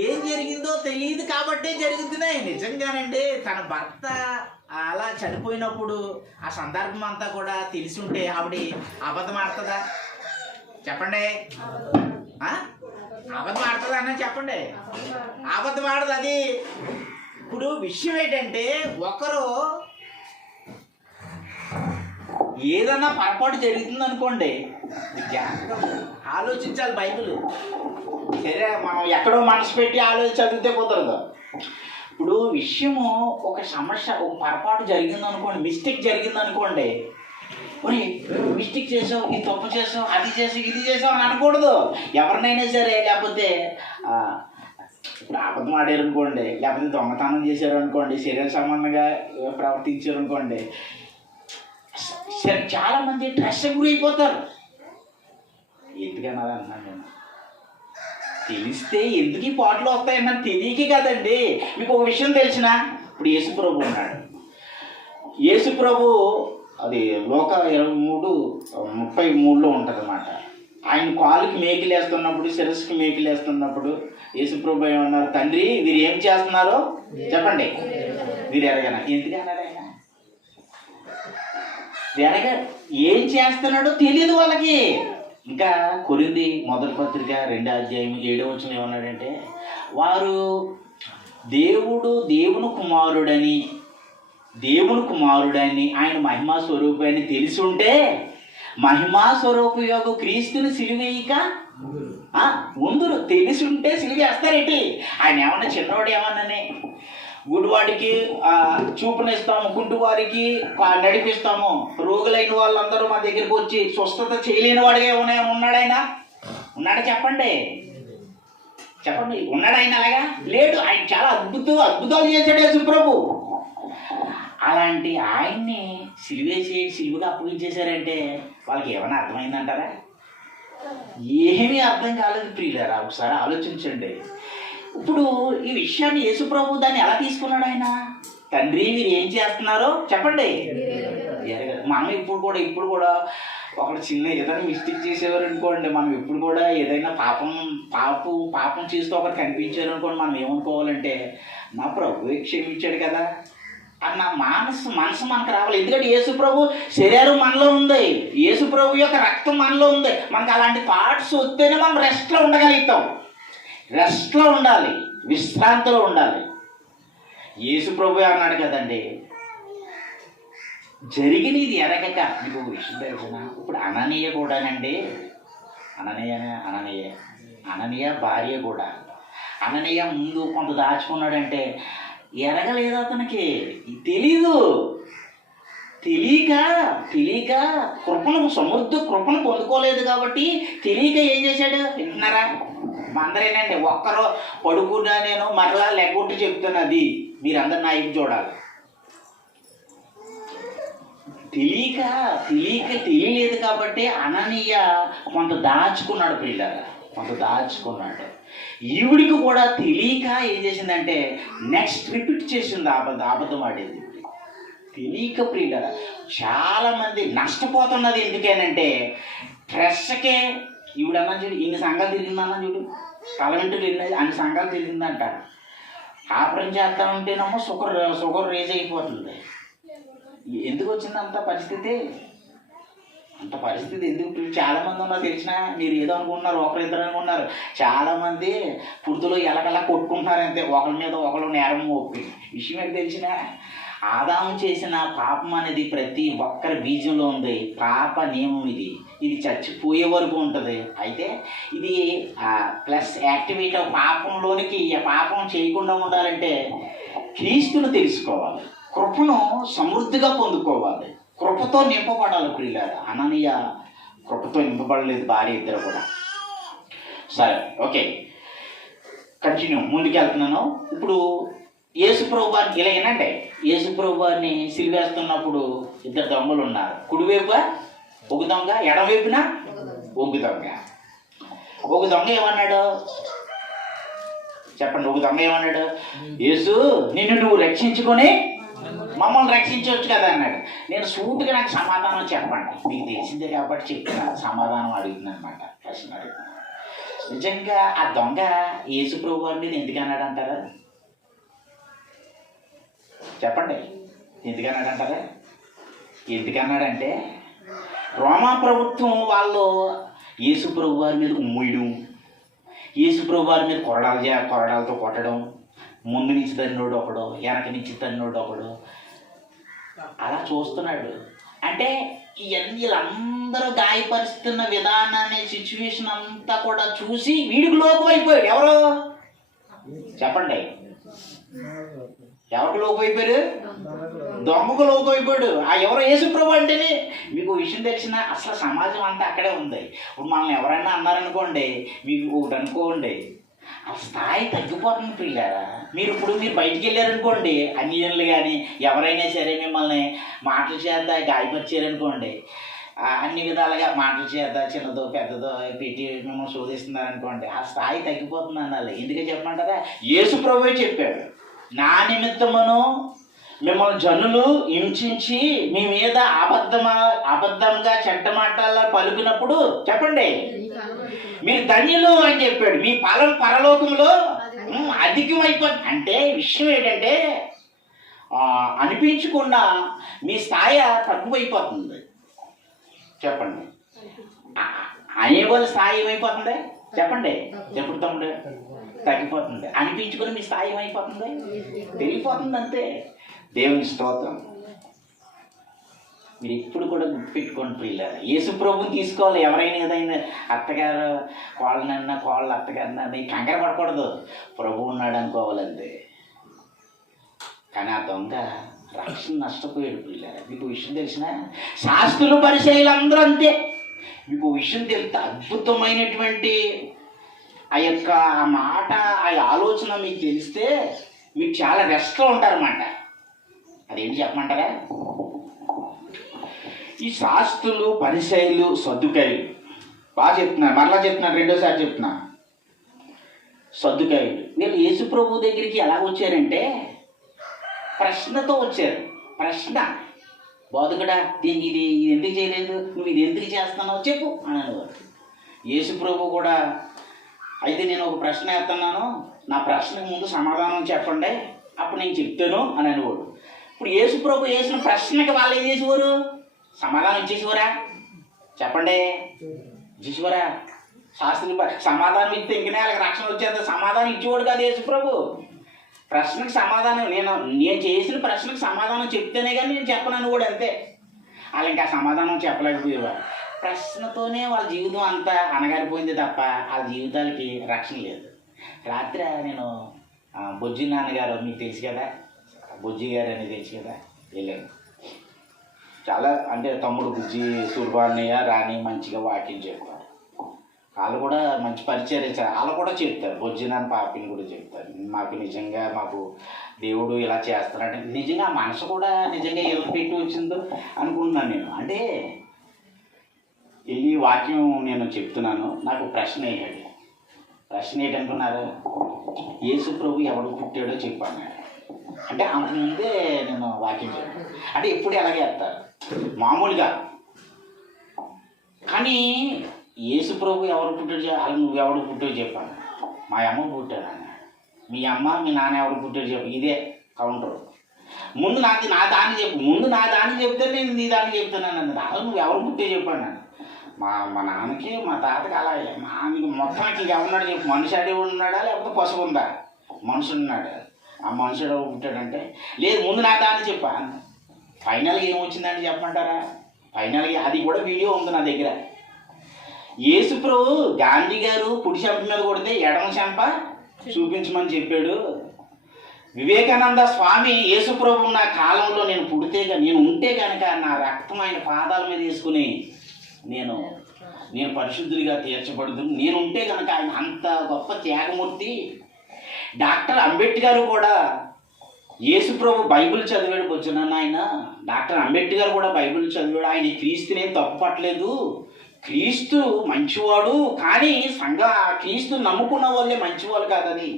ఏం జరిగిందో తెలియదు కాబట్టే జరుగుతున్నాయి. నిజంగానండి తన భర్త అలా చనిపోయినప్పుడు ఆ సందర్భం అంతా కూడా తెలిసి ఉంటే ఆవిడ అబద్ధం ఆడుతుందా చెప్పండి? అబద్ధం ఆడుతుందా అన్న చెప్పండి? అబద్ధం ఆడదు అది. ఇప్పుడు విషయం ఏంటంటే ఒకరు ఏదన్నా పొరపాటు జరుగుతుంది అనుకోండి, జాగ్రత్తగా ఆలోచించాలి. బైబిల్ సరే మనం ఎక్కడో మనసు పెట్టి చదివితే కుదరదు. ఇప్పుడు విషయము ఒక సమస్య ఒక పొరపాటు జరిగింది అనుకోండి, మిస్టేక్ జరిగింది అనుకోండి, ఒరే మిస్టేక్ చేసావు, ఇది తప్పు చేసావు, అది చేసావు, ఇది చేసావు అని అనకూడదు. ఎవరినైనా సరే, లేకపోతే ఇప్పుడు అబద్ధం ఆడారు అనుకోండి, లేకపోతే దొంగతనం చేశారు అనుకోండి, శరీర సంబంధంగా ప్రవర్తించారు అనుకోండి, సరే చాలామంది స్ట్రెస్ గురైపోతారు. ఎందుకన్నా అన్నాను నేను, తెలిస్తే ఎందుకు ఈ పాటలు వస్తాయన్నా తెలియక కదండి. మీకు ఒక విషయం తెలిసిన, ఇప్పుడు యేసుప్రభు ఉన్నాడు. యేసుప్రభు అది లోక 23:33 ఉంటుంది అన్నమాట. ఆయన కాలుకి మేకిలు వేస్తున్నప్పుడు, శిరస్సుకి మేకిలు వేస్తున్నప్పుడు యేసుప్రభు ఏమన్నారు, తండ్రి వీరు ఏం చేస్తున్నారో చెప్పండి, వీరు ఎరగన. ఎందుకు అన్నాడు ఆయన? ఎరగ ఏం చేస్తున్నాడో తెలియదు వాళ్ళకి. ఇంకా కొరింథీ మొదటి పత్రిక 2:7 ఏమన్నాడంటే, వారు దేవుని కుమారుడని ఆయన మహిమా స్వరూపాన్ని తెలిసి ఉంటే మహిమా స్వరూప యొక్క క్రీస్తుని సిలువేయక ఉందరు. తెలిసి ఉంటే సిలువేస్తారేంటి? ఆయన ఏమన్నా చిన్నవాడు ఏమన్నానే, గుడివాడికి చూపునిస్తాము, కుంటివారికి నడిపిస్తాము, రోగులైన వాళ్ళందరూ మా దగ్గరికి వచ్చి స్వస్థత చేయలేని వాడిగా ఉన్నాడు ఆయన? ఉన్నాడా చెప్పండి, చెప్పండి, ఉన్నాడు ఆయన? అలాగా లేడు. ఆయన చాలా అద్భుతాలు చేశాడు యేసుప్రభు. అలాంటి ఆయన్ని సిలువుగా అప్పగించేశారంటే వాళ్ళకి ఏమైనా అర్థమైందంటారా? ఏమీ అర్థం కాలేదు ప్రియులారా. ఒకసారి ఆలోచించండి. ఇప్పుడు ఈ విషయాన్ని యేసుప్రభు దాన్ని ఎలా తీసుకున్నాడు ఆయన? తండ్రి వీరు ఏం చేస్తున్నారో చెప్పండి. మనం ఇప్పుడు కూడా ఒకటి చిన్న ఏదైనా మిస్టేక్ చేసేవారు అనుకోండి, మనం ఇప్పుడు కూడా ఏదైనా పాపం చేస్తూ ఒకటి కనిపించారు అనుకోండి, మనం ఏమనుకోవాలంటే నా ప్రభు క్షమించాడు కదా అన్న మనసు మనకు రావాలి. ఎందుకంటే యేసుప్రభు శరీరం మనలో ఉంది, యేసుప్రభు యొక్క రక్తం మనలో ఉంది. మనకు అలాంటి థాట్స్ వస్తేనే మనం రెస్ట్లో ఉండగలుగుతాం. రెస్ట్లో ఉండాలి, విశ్రాంతిలో ఉండాలి. యేసుప్రభు అన్నాడు కదండి, జరిగినది ఎరగక. మీకు విషయం తెలిసిన, ఇప్పుడు అననీయ కూడానండి, అననీయ భార్య కూడా, అననీయ ముందు కొంత దాచుకున్నాడంటే ఎరగలేదు, అతనికి తెలీదు. తెలియక సమృద్ధి కృపను పొందుకోలేదు కాబట్టి తెలియక ఏం చేశాడు వింటున్నారా? అందరేనండి, ఒక్కరు పడుకున్నా నేను మరలా లెగ్గొట్టి చెప్తున్నది, మీరందరూ నా ఇవి చూడాలి. తెలియలేదు కాబట్టి అననీయ కొంత దాచుకున్నాడు పిల్లగా, దాచుకున్నాడు. ఈవిడికి కూడా తెలియక ఏం చేసిందంటే నెక్స్ట్ రిపీట్ చేసింది, అబద్ధం ఆడేది. తెలియక ప్రియులరా చాలామంది నష్టపోతున్నది. ఎందుకేనంటే స్ట్రెస్కే. ఈవిడన్నా చూడు, ఇన్ని సంఘాలు తిరిగిందన్నా చూడు, తలవెంటులు అన్ని సంఘాలు తిరిగిందంట. ఆపరం చేద్దామంటేనేమో షుగర్ రేజ్ అయిపోతుంది. ఎందుకు వచ్చింది అంత పరిస్థితి ఎందుకు? చాలామంది ఉన్నారు తెలిసిన, మీరు ఏదో అనుకుంటున్నారు, ఒకరిద్దరు అనుకుంటున్నారు. చాలామంది పుర్తులో ఎలకలా కొట్టుకుంటున్నారు అంతే, ఒకరి మీద ఒకరు నేరం ఒప్పి. విషయం ఏంటి తెలిసిన, ఆదాము చేసిన పాపం అనేది ప్రతి ఒక్కరి బీజంలో ఉంది. పాప నియమం ఇది చచ్చిపోయే వరకు ఉంటుంది. అయితే ఇది ప్లస్ యాక్టివేట్ పాపంలోనికి, పాపం చేయకుండా ఉండాలంటే క్రీస్తును తెలుసుకోవాలి, కృపను సమృద్ధిగా పొందుకోవాలి, కృపతో నింపబడాలి ప్రియులారా. అననీయ కృపతో నింపబడలేదు, భార్య ఇద్దరు కూడా. సరే, ఓకే, కంటిన్యూ ముందుకెళ్తున్నాను. ఇప్పుడు యేసుప్రభు వారిని ఇలా ఏనండి, యేసుప్రభు వారిని సిలువేస్తున్నప్పుడు ఇద్దరు దొంగలు ఉన్నారు. కుడివైపు ఒక దొంగ, ఎడమవైపున ఒక దొంగ. ఒక దొంగ ఏమన్నాడు చెప్పండి? ఒక దొంగ ఏమన్నాడు, యేసు నిన్ను నువ్వు రక్షించుకొని మమ్మల్ని రక్షించవచ్చు కదా అన్నాడు. నేను సూటుగా నాకు సమాధానం చెప్పండి, మీకు తెలిసిందే కాబట్టి చెప్తున్నాను, సమాధానం అడుగుతున్నాను అనమాట, ప్రశ్న అడుగుతున్నాను. నిజంగా ఆ దొంగ యేసుప్రభు వారిని ఎందుకు అన్నాడు అంటారా? చెప్పండి, ఎందుకన్నాడంటారా? ఎందుకన్నాడంటే రోమా ప్రభుత్వం వాళ్ళు యేసుప్రభు వారి మీద ఉమ్మేయడం, యేసుప్రభు వారి మీద కొరడాలతో కొట్టడం, ముందు నుంచి తన్నోడు ఒకడు, వెనక నుంచి తన్నోడు ఒకడు, అలా చూస్తున్నాడు. అంటే వీళ్ళందరూ గాయపరుస్తున్న విధానాన్ని, సిచ్యువేషన్ అంతా కూడా చూసి వీడికి లోపం అయిపోయాడు. ఎవరు చెప్పండి? ఎవరికి లోకు అయిపోయారు? దొంగకు లోకు అయిపోయాడు. ఆ ఎవరో యేసుప్రభు అంటేనే మీకు విషయం తెలిసిన అసలు సమాజం అంతా అక్కడే ఉంది. ఇప్పుడు మనల్ని ఎవరైనా అన్నారనుకోండి, మీకు ఒకటి అనుకోండి, ఆ స్థాయి తగ్గిపోతుంది పిల్లారా. మీరు బయటికి వెళ్ళారనుకోండి, అన్యజనులు కానీ ఎవరైనా సరే మిమ్మల్ని మాటల చేత గాయపరిచారనుకోండి, అన్ని విధాలుగా మాటల చేత చిన్నదో పెద్దదో పెట్టి మిమ్మల్ని శోధిస్తున్నారనుకోండి, ఆ స్థాయి తగ్గిపోతుంది అనాలి. ఎందుకే చెప్పమంటారా? యేసు ప్రభువే చెప్పాడు, నా నిమిత్తమును మిమ్మల్ని జనులు హింసించి మీ మీద అబద్ధంగా చెడ్డ మాటల్లో పలుకున్నప్పుడు చెప్పండి మీరు ధన్యులు అని చెప్పాడు. మీ ఫలం పరలోకంలో అధికమైపోతుంది. అంటే విషయం ఏంటంటే అనిపించకుండా మీ స్థాయి తక్కువైపోతుంది. చెప్పండి, అనేవాళ్ళ స్థాయి ఏమైపోతుంది? చెప్పండి, ఎప్పుడు తమ్ముడు? తగ్గిపోతుంది. అనిపించుకుని మీ స్థాయి ఏమైపోతుంది? పెరిగిపోతుంది అంతే. దేవుని స్తోత్రం. మీరు ఎప్పుడు కూడా గుర్తుపెట్టుకోండి పిల్లలు, యేసు ప్రభుని తీసుకోవాలి. ఎవరైనా ఏదైనా అత్తగారు కోళ్ళనన్నా కోళ్ళ అత్తగారినన్నా కంగారు పడకూడదు, ప్రభు ఉన్నాడు అనుకోవాలంతే. కానీ ఆ దొంగ రక్షణ నష్టపోయాడు పిల్లలు. మీకు విషయం తెలిసిన శాస్త్రులు పరిచయాలు అందరూ అంతే. మీకు విషయం తెలిస్తే అద్భుతమైనటువంటి ఆ మాట, ఆ ఆలోచన మీకు తెలిస్తే మీకు చాలా రెస్ట్లో ఉంటారన్నమాట. అదేంటి చెప్పమంటారా? ఈ శాస్త్రులు పరిచయాలు సద్దుకాయలు బాగా చెప్తున్నారు, మరలా చెప్తున్నారు, రెండోసారి చెప్తున్నా. సద్దుకాయలు వీళ్ళు యేసు ప్రభు దగ్గరికి ఎలా వచ్చారంటే ప్రశ్నతో వచ్చారు. ప్రశ్న, బోధకుడా దీనికి ఇది ఎందుకు చేయలేదు, నువ్వు ఇది ఎందుకు చేస్తున్నావు చెప్పు అని అనేవారు. యేసు ప్రభు కూడా అయితే నేను ఒక ప్రశ్న వేస్తున్నాను, నా ప్రశ్నకు ముందు సమాధానం చెప్పండి, అప్పుడు నేను చెప్తాను అని అనేవాడు. ఇప్పుడు యేసు ప్రభు వేసిన ప్రశ్నకి వాళ్ళు ఏం చేసేవారు? సమాధానం ఇచ్చేసేవారా? చెప్పండి, ఇచ్చేసేవారా? శాస్త్రులు సమాధానం ఇస్తే ఇంకనే వాళ్ళకి రక్షణ వచ్చేంత సమాధానం ఇచ్చేవాడు కాదు యేసు ప్రభు. ప్రశ్నకు సమాధానం నేను చేసిన ప్రశ్నకు సమాధానం చెప్తేనే కానీ నేను చెప్పనని కూడా అంతే. వాళ్ళు ఇంకా సమాధానం చెప్పలేకపోయేవారు. ప్రశ్నతోనే వాళ్ళ జీవితం అంతా అనగారిపోయింది తప్ప వాళ్ళ జీవితాలకి రక్షణ లేదు. రాత్రి నేను బొజ్జి నాన్నగారు మీకు తెలుసు కదా, బుజ్జి గారు అని తెలుసు కదా, వెళ్ళాను. చాలా అంటే తమ్ముడు బుజ్జి, సుర్బాన్నయ్య, రాణి మంచిగా వాక్యం చెప్తారు. వాళ్ళు కూడా మంచి పరిచయం ఇచ్చారు. వాళ్ళు కూడా చెప్తారు, బొజ్జి నాన్న పాపిని కూడా చెప్తారు. మాకు నిజంగా మాకు దేవుడు ఇలా చేస్తారంటే నిజంగా మనసు కూడా నిజంగా ఎలా పెట్టి వచ్చిందో అనుకుంటున్నాను నేను. అంటే ఈ వాక్యం నేను చెప్తున్నాను, నాకు ప్రశ్న వేయాలి. ప్రశ్న ఏంటనుకున్నారు? యేసు ప్రభు ఎవడు పుట్టాడో చెప్పాను. అంటే అంతకుముందే నేను వాక్యం చెప్పాను. అంటే ఎప్పుడు ఎలాగే వేస్తారు మామూలుగా. కానీ యేసు ప్రభు ఎవరు పుట్టాడు, అలా నువ్వు ఎవడు పుట్టాడు చెప్పాను. మా అమ్మ పుట్టాడు అన్న. మీ అమ్మ మీ నాన్న ఎవరు పుట్టాడు చెప్పు, ఇదే కౌంటర్. ముందు నా దాన్ని చెప్పు, ముందు నా దాన్ని చెప్తే నేను నీ దాన్ని చెప్తున్నాను అన్నది. అసలు నువ్వు ఎవరు పుట్టే చెప్పాను నన్ను. మా నాన్నకి మా తాతకి అలా మా మొత్తానికి ఇంకెవరున్నాడు చెప్పు. మనిషి అడిగి ఉన్నాడా లేకపోతే పశువు ఉందా? మనుషుడు ఉన్నాడు. ఆ మనుషుడు పుట్టాడంటే లేదు, ముందు నా దాన్ని చెప్పా. ఫైనల్గా ఏమొచ్చిందంటే చెప్పమంటారా? ఫైనల్గా అది కూడా వీడియో ఉంది నా దగ్గర. యేసు ప్రభు గాంధీ గారు కుడి చెంప మీద కొడితే ఎడమ చెంప చూపించమని చెప్పాడు. వివేకానంద స్వామి యేసు ప్రభు నా కాలంలో నేను ఉంటే కనుక నా రక్తం ఆయన పాదాల మీద వేసుకుని నేను పరిశుద్ధుడిగా తీర్చబడదు, నేను ఉంటే కనుక ఆయన అంత గొప్ప త్యాగమూర్తి. డాక్టర్ అంబేద్కర్ కూడా యేసు ప్రభు బైబిల్ చదివాడు. వచ్చునన్న ఆయన డాక్టర్ అంబేద్కర్ కూడా బైబిల్ చదివాడు. ఆయన క్రీస్తునేం తప్పు పట్టలేదు, క్రీస్తు మంచివాడు, కానీ క్రీస్తు నమ్ముకున్న వాళ్ళే మంచివాళ్ళు కాదని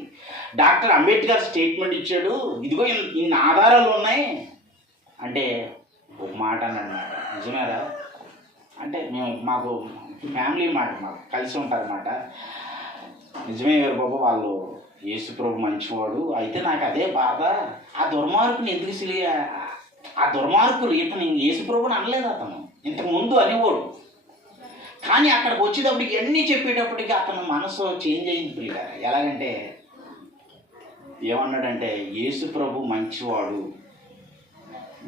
డాక్టర్ అంబేద్కర్ స్టేట్మెంట్ ఇచ్చాడు. ఇదిగో ఇన్ని ఆధారాలు ఉన్నాయి అంటే ఒక మాట అన్నమాట. నిజమేరా? అంటే మాకు ఫ్యామిలీ మాట, మాకు కలిసి ఉంటారన్నమాట. నిజమే గారు బాబు, వాళ్ళు యేసు ప్రభు మంచివాడు. అయితే నాకు అదే బాధ, ఆ దుర్మార్గుని ఎందుకు ఆ దుర్మార్గులు ఇతను యేసు ప్రభుని అనలేదు. అతను ఇంతకు ముందు అనేవాడు, కానీ అక్కడికి వచ్చేటప్పటికి అన్నీ చెప్పేటప్పటికి అతను మనసు చేంజ్ అయింది ప్రియుల. ఎలాగంటే ఏమన్నాడంటే యేసు ప్రభు మంచివాడు,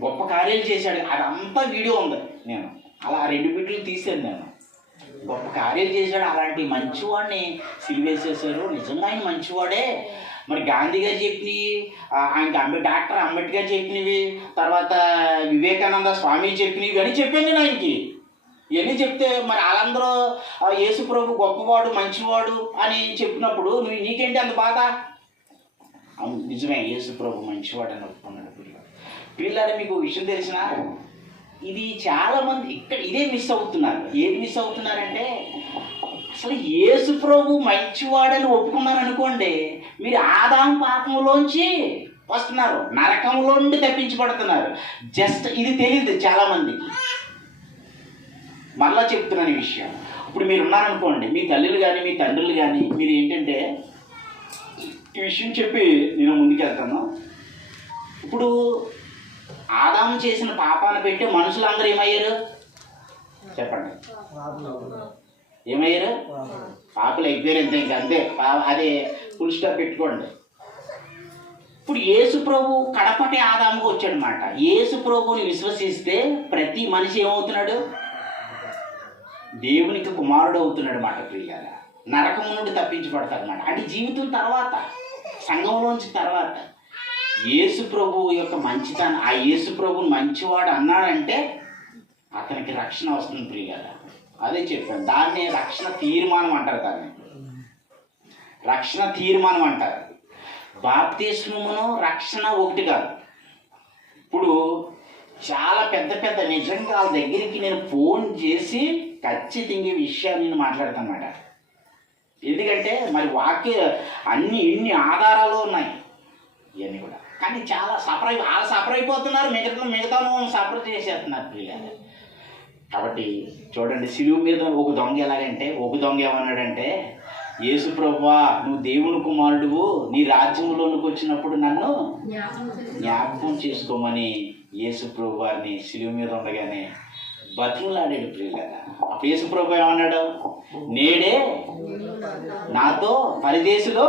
గొప్ప కార్యాలు చేశాడు. అదంతా వీడియో ఉంది. నేను అలా 2 బిట్లు తీసాను. నేను గొప్ప కార్యాలు చేశాడు. అలాంటి మంచివాడిని సిలివేసేశారు. నిజంగా ఆయన మంచివాడే. మరి గాంధీ గారు చెప్పినవి, ఆయనకి డాక్టర్ అంబేద్కర్ చెప్పినవి, తర్వాత వివేకానంద స్వామి చెప్పినవి అని చెప్పాను నేను ఆయనకి. ఇవన్నీ చెప్తే మరి వాళ్ళందరూ యేసు ప్రభు గొప్పవాడు మంచివాడు అని చెప్పినప్పుడు నీకేంటి అంత బాధ? నిజమే, యేసు ప్రభు మంచివాడు అని ఒప్పుకున్నాడు. పిల్లలు మీకు విషయం తెలిసిన, ఇది చాలామంది ఇక్కడ ఇదే మిస్ అవుతున్నారు. ఏది మిస్ అవుతున్నారంటే, అసలు యేసు ప్రభు మంచివాడని ఒప్పుకున్నారు అనుకోండి, మీరు ఆదాం పాపంలోంచి వస్తున్నారు, నరకంలో నుండి తప్పించబడుతున్నారు. జస్ట్ ఇది తెలియదు చాలామందికి. మరలా చెప్తున్నాను ఈ విషయం. ఇప్పుడు మీరు ఉన్నారనుకోండి, మీ తల్లులు కానీ మీ తండ్రులు కానీ, మీరు ఏంటంటే ఈ విషయం చెప్పి నేను ముందుకెళ్తాను. ఇప్పుడు ఆదాం చేసిన పాపాన్ని పెట్టి మనుషులందరూ ఏమయ్యారు చెప్పండి? ఏమయ్యారు? పాపలు అయిపోయారు. అంతే. అదే ఫుల్ స్టాప్ పెట్టుకోండి. ఇప్పుడు యేసు ప్రభు కడపటి ఆదాముకు వచ్చాడనమాట. యేసు ప్రభుని విశ్వసిస్తే ప్రతి మనిషి ఏమవుతున్నాడు? దేవునికి కుమారుడు అవుతున్నాడు మాట. ప్రియులారా, నరకం నుండి తప్పించబడతాడు అన్నమాట. అంటే జీవితం తర్వాత, సంఘంలోంచి తర్వాత యేసు ప్రభు యొక్క మంచితనం, ఆ యేసు ప్రభుని మంచివాడు అన్నాడంటే అతనికి రక్షణ వస్తుంది. ప్రియులారా, అదే చెప్పాను. దాన్నే రక్షణ తీర్మానం అంటారు. దాన్ని రక్షణ తీర్మానం అంటారు. బాప్తిస్మమును రక్షణ ఒకటి కాదు. ఇప్పుడు చాలా పెద్ద నిజంగా వాళ్ళ దగ్గరికి నేను ఫోన్ చేసి ఖచ్చితంగా ఈ విషయాలు నేను మాట్లాడతాను అన్నమాట. ఎందుకంటే మరి ఇన్ని ఆధారాలు ఉన్నాయి ఇవన్నీ కూడా. కానీ చాలా వాళ్ళు సఫర్ అయిపోతున్నారు, మిగతా సఫర్ చేసేస్తున్నారు పిల్లలు. కాబట్టి చూడండి, సిలువ మీద ఒక దొంగ ఎలాగంటే, ఒక దొంగ ఏమన్నాడంటే, యేసు ప్రభువా నువ్వు దేవుని కుమారుడువు, నీ రాజ్యంలోనికి వచ్చినప్పుడు నన్ను జ్ఞాపకం చేసుకోమని యేసు ప్రభు వారిని సిలువ మీద ఉండగానే బతిమలాడాడు. ప్రియులారా, అప్పుడు యేసు ప్రభు ఏమన్నాడు? నేడే నాతో పరదేశులో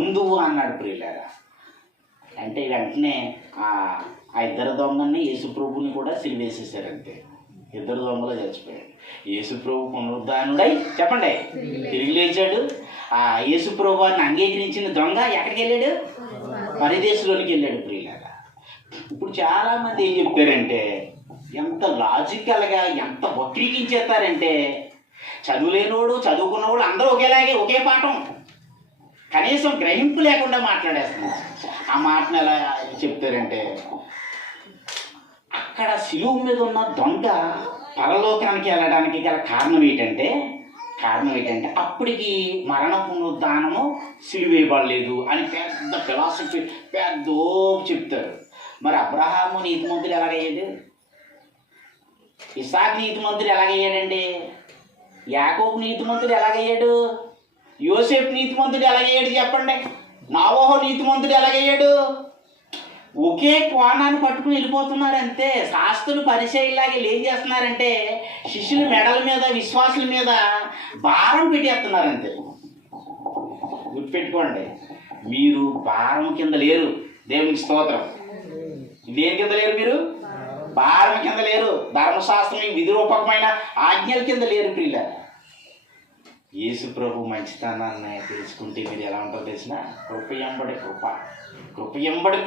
ఉందువు అన్నాడు. ప్రియులారా, అంటే వెంటనే ఆ ఇద్దరు దొంగల్ని యేసు ప్రభుని కూడా సిలివేసేసారు. అంతే, ఇద్దరు దొంగలు చచ్చిపోయాడు. యేసు ప్రభు పునరుద్ధానుడై చెప్పండి తిరిగి లేచాడు. ఆ యేసు ప్రభు వారిని అంగీకరించిన దొంగ ఎక్కడికి వెళ్ళాడు? పరదేశంలోనికి వెళ్ళాడు. ప్రియులారా, ఇప్పుడు చాలామంది ఏం చెప్తారంటే, ఎంత లాజికల్గా ఎంత వక్రీకరించేస్తారంటే, చదువులేనోడు చదువుకున్నవాడు అందరూ ఒకే పాఠం, కనీసం గ్రహింపు లేకుండా మాట్లాడేస్తున్నారు. ఆ మాటను ఎలా చెప్తారంటే, అక్కడ సిలువ మీద ఉన్న దొంగ పరలోకానికి వెళ్ళడానికి గల కారణం ఏంటంటే అప్పటికి మరణ పునరుద్ధానము సిలువేయబడలేదు అని పెద్ద ఫిలాసఫీ పెద్ద చెప్తారు. మరి అబ్రహాము నీతిమంతుడు ఎలాగయ్యాడు? ఇస్సాకు నీతిమంతుడు ఎలాగయ్యాడండి? యాకోబు నీతిమంతుడు ఎలాగయ్యాడు? యోసేపు నీతిమంతుడు ఎలాగయ్యాడు చెప్పండి? నోవహు నీతిమంతుడు ఎలాగయ్యాడు? ఒకే కోణాన్ని పట్టుకుని వెళ్ళిపోతున్నారు అంతే. శాస్త్రులు పరిచయలాగా ఏం చేస్తున్నారంటే, శిష్యుల మెడల మీద విశ్వాసుల మీద భారం పెట్టేస్తున్నారు అంతే. గుర్తుపెట్టుకోండి, మీరు భారం కింద లేరు. దేవునికి స్తోత్రం. దేని కింద లేరు? మీరు భారం కింద లేరు. ధర్మశాస్త్రం విధిరూపకమైన ఆజ్ఞల కింద లేరు. ప్రియులారా, యేసు ప్రభు మంచితనాన్ని తెలుసుకుంటే మీరు ఎలా ఉంటుందో తెలిసిన, కృప ఎంబడి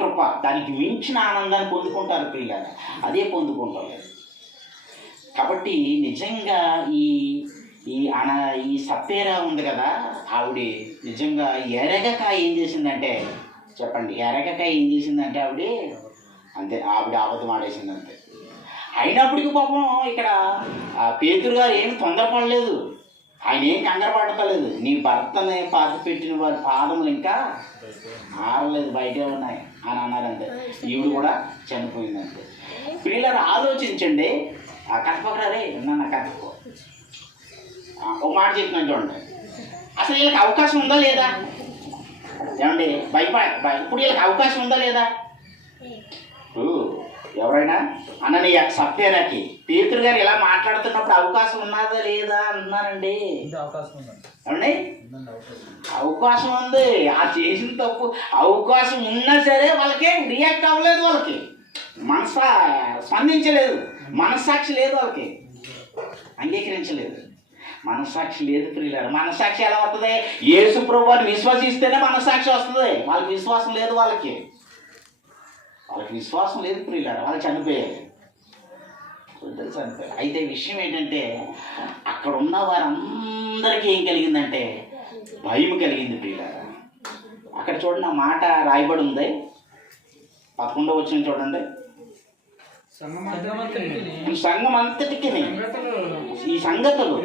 కృప దానికి మించిన ఆనందాన్ని పొందుకుంటారు పిల్లలు. అదే పొందుకుంటారు. కాబట్టి నిజంగా ఈ సప్పేరా ఉంది కదా, ఆవిడ నిజంగా ఎరగక ఏం చేసిందంటే చెప్పండి, ఎరగక ఏం చేసిందంటే ఆవిడ అబద్ధం ఆడేసింది అంతే. అయినప్పటికీ పాపం ఇక్కడ పేతురు గారు ఏమి తొందరపడలేదు, ఆయన ఏం కంగారు పడతలేదు. నీ భర్తని పాత పెట్టిన వారి పాదములు ఇంకా ఆరలేదు, బయటే ఉన్నాయి అని అన్నారంతే. ఈవిడ కూడా చనిపోయిందంతే. పిల్లలు ఆలోచించండి. కథపకరారే నా కథకు ఒక మాట చెప్తున్నాను చూడండి. అసలు వీళ్ళకి అవకాశం ఉందా లేదా? ఏమండి ఇప్పుడు వీళ్ళకి అవకాశం ఉందా లేదా? ఎవరైనా అన్నయ్య సత్యరాకి పేతురు గారు ఇలా మాట్లాడుతున్నప్పుడు అవకాశం ఉన్నదా లేదా అంటున్నారండి. ఏమండి అవకాశం ఉంది. ఆ చేసిన తప్పు అవకాశం ఉన్నా సరే వాళ్ళకి రియాక్ట్ అవ్వలేదు, వాళ్ళకి స్పందించలేదు, మనస్సాక్షి లేదు, వాళ్ళకి అంగీకరించలేదు. మనస్సాక్షి లేదు ప్రియులారా. మనస్సాక్షి ఎలా వస్తుంది? యేసు ప్రభువుని విశ్వసిస్తేనే మనస్సాక్షి వస్తుంది. వాళ్ళకి విశ్వాసం లేదు, వాళ్ళకి విశ్వాసం లేదు ప్రియులారా. వాళ్ళు చనిపోయారు. అయితే విషయం ఏంటంటే అక్కడ ఉన్న వారందరికీ ఏం కలిగిందంటే భయం కలిగింది ప్రియులారా. అక్కడ చూడండి, ఆ మాట రాయబడి ఉంది 11వ వచనం చూడండి. సంఘం అంతటికి ఈ సంగతులు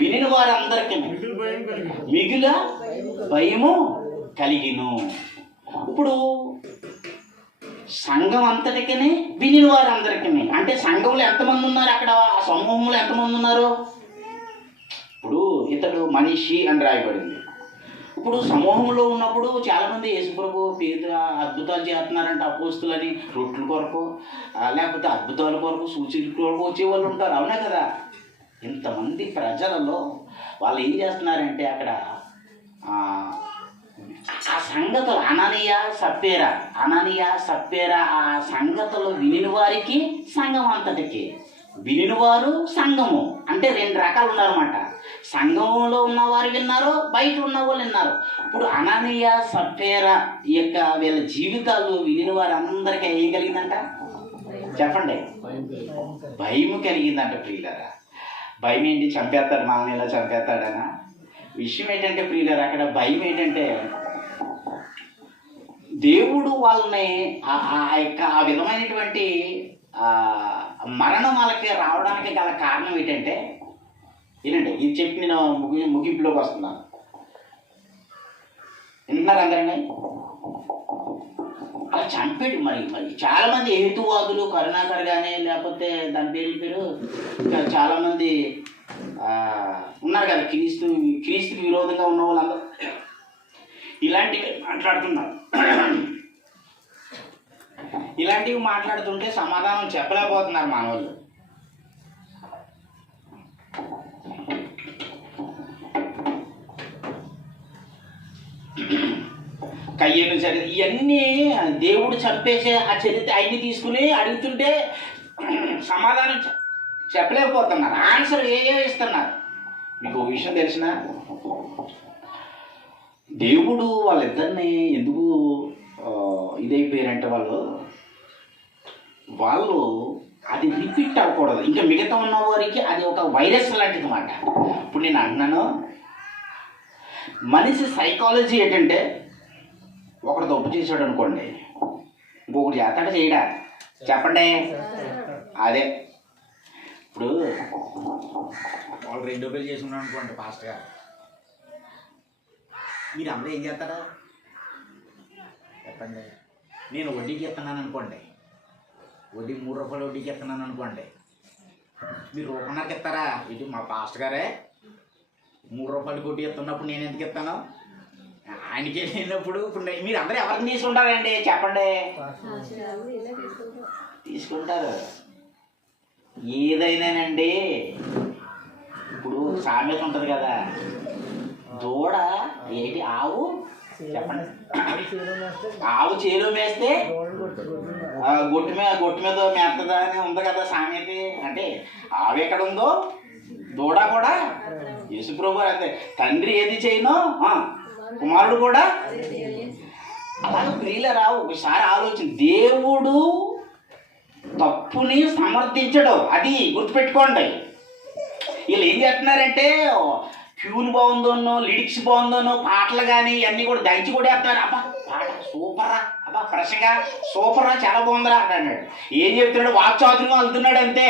వినిన వారందరికీ మిగుల భయము కలిగిను. ఇప్పుడు సంఘం అంతటికి వినిన వారందరికీ అంటే సంఘంలో ఎంతమంది ఉన్నారు? అక్కడ ఆ సమూహంలో ఎంతమంది ఉన్నారు? ఇప్పుడు ఇతడు మనిషి అని రాయబడింది. ఇప్పుడు సమూహంలో ఉన్నప్పుడు చాలామంది యేసుప్రభు పేద అద్భుతాలు చేస్తున్నారంటే అపోస్తులని రొట్టెల కొరకు లేకపోతే అద్భుతాల కొరకు సూచనల కొరకు వచ్చేవాళ్ళు ఉంటారు. అవునా కదా? ఇంతమంది ప్రజలలో వాళ్ళు ఏం చేస్తున్నారంటే అక్కడ ఆ సంగతులు అననీయ సప్పేరా ఆ సంగతులు వినిన వారికి సంఘం అంతటికి వినినవారు సంఘము అంటే 2 రకాలు ఉన్నారన్నమాట. సంఘంలో ఉన్నవారు విన్నారు, బయట ఉన్న వాళ్ళు విన్నారు. ఇప్పుడు అననీయ సప్పేరా యొక్క వీళ్ళ జీవితాలు వినిన వారు అందరికీ ఏం కలిగిందంట చెప్పండి? భయం కలిగిందంట ప్రియులారా. భయం ఏంటి? చంపేస్తాడు, మనల్ని ఇలా చంపేస్తాడనా? విషయం ఏంటంటే ప్రియులారా, అక్కడ భయం ఏంటంటే దేవుడు వాళ్ళని ఆ విధమైనటువంటి మరణం వాళ్ళకి రావడానికి గల కారణం ఏంటంటే, ఏంటంటే ఇది చెప్పి నేను ముగింపులోకి వస్తున్నాను. వింటున్నారు అందరండి? అలా చంపాడు. మరి చాలామంది హేతువాదులు కరుణాకర్ కానీ లేకపోతే దాని పేరు చాలామంది ఉన్నారు కదా, క్రీస్తుకి విరోధంగా ఉన్న వాళ్ళందరూ ఇలాంటివి మాట్లాడుతున్నారు. ఇలాంటివి మాట్లాడుతుంటే సమాధానం చెప్పలేకపోతున్నారు మానవులు. కయ్యను చరిత్ర ఇవన్నీ దేవుడు చంపేసే ఆ చరిత్ర అన్ని తీసుకుని అడుగుతుంటే సమాధానం చెప్పలేకపోతున్నారు. ఆన్సర్ ఏ ఇస్తున్నారు. మీకు విషయం తెలిసిన దేవుడు వాళ్ళిద్దరిని ఎందుకు ఇదైపోయారంటే వాళ్ళు అది రిపీట్ అవ్వకూడదు. ఇంకా మిగతా ఉన్న వారికి అది ఒక వైరస్ లాంటిది అన్నమాట. ఇప్పుడు నేను అంటున్నాను, మనిషి సైకాలజీ ఏంటంటే ఒకడు తప్పు చేసాడు అనుకోండి, ఇంకొకటి చేస్తాడు చేయడా చెప్పండి? అదే ఇప్పుడు వాళ్ళు 2 రూపాయలు చేసుకున్నాను అనుకోండి ఫాస్ట్గా, మీరు అందరూ ఏం చేస్తారా చెప్పండి? నేను వడ్డీకి ఇస్తున్నాను అనుకోండి, వడ్డీ 3 రూపాయలు వడ్డీకి ఇస్తున్నాను అనుకోండి, మీరు రూపాయన్నరకి ఇస్తారా? ఇది మా పాస్టర్ గారే 3 రూపాయలు వడ్డీ ఇస్తున్నప్పుడు నేను ఎందుకు ఇస్తాను? ఆయనకి వెళ్ళినప్పుడు ఇప్పుడు మీరు అందరూ ఎవరికి తీసుకుంటారండి చెప్పండి? తీసుకుంటారు. ఏదైనానండి ఇప్పుడు సామెత ఉంటుంది కదా, దూడ ఏంటి ఆవు చెప్పండి, ఆవు చేలో మేస్తే గొట్టు మీద మేస్తదా అని ఉంది కదా సామెత. అంటే ఆవు ఎక్కడ ఉందో దూడ కూడా యేసుప్రభు అంతే. తండ్రి ఏది చేయనో కుమారుడు కూడా అలాగే. ప్రియులరా, ఒకసారి ఆలోచన, దేవుడు తప్పుని సమర్థించడం, అది గుర్తుపెట్టుకోండి. వీళ్ళు ఏం చేస్తున్నారంటే ట్యూన్ బాగుందోనో లిరిక్స్ బాగుందోనో పాటలు కానీ ఇవన్నీ కూడా దంచి కూడా వేస్తున్నారు. అబ్బా పాట సూపర్రా, అబ్బా ఫ్రెష్గా సూపర్రా, చాలా బాగుందిరా అన్నాడు. ఏం చెప్తున్నాడు? వాక్చాతుర్యం వెళ్తున్నాడు అంతే,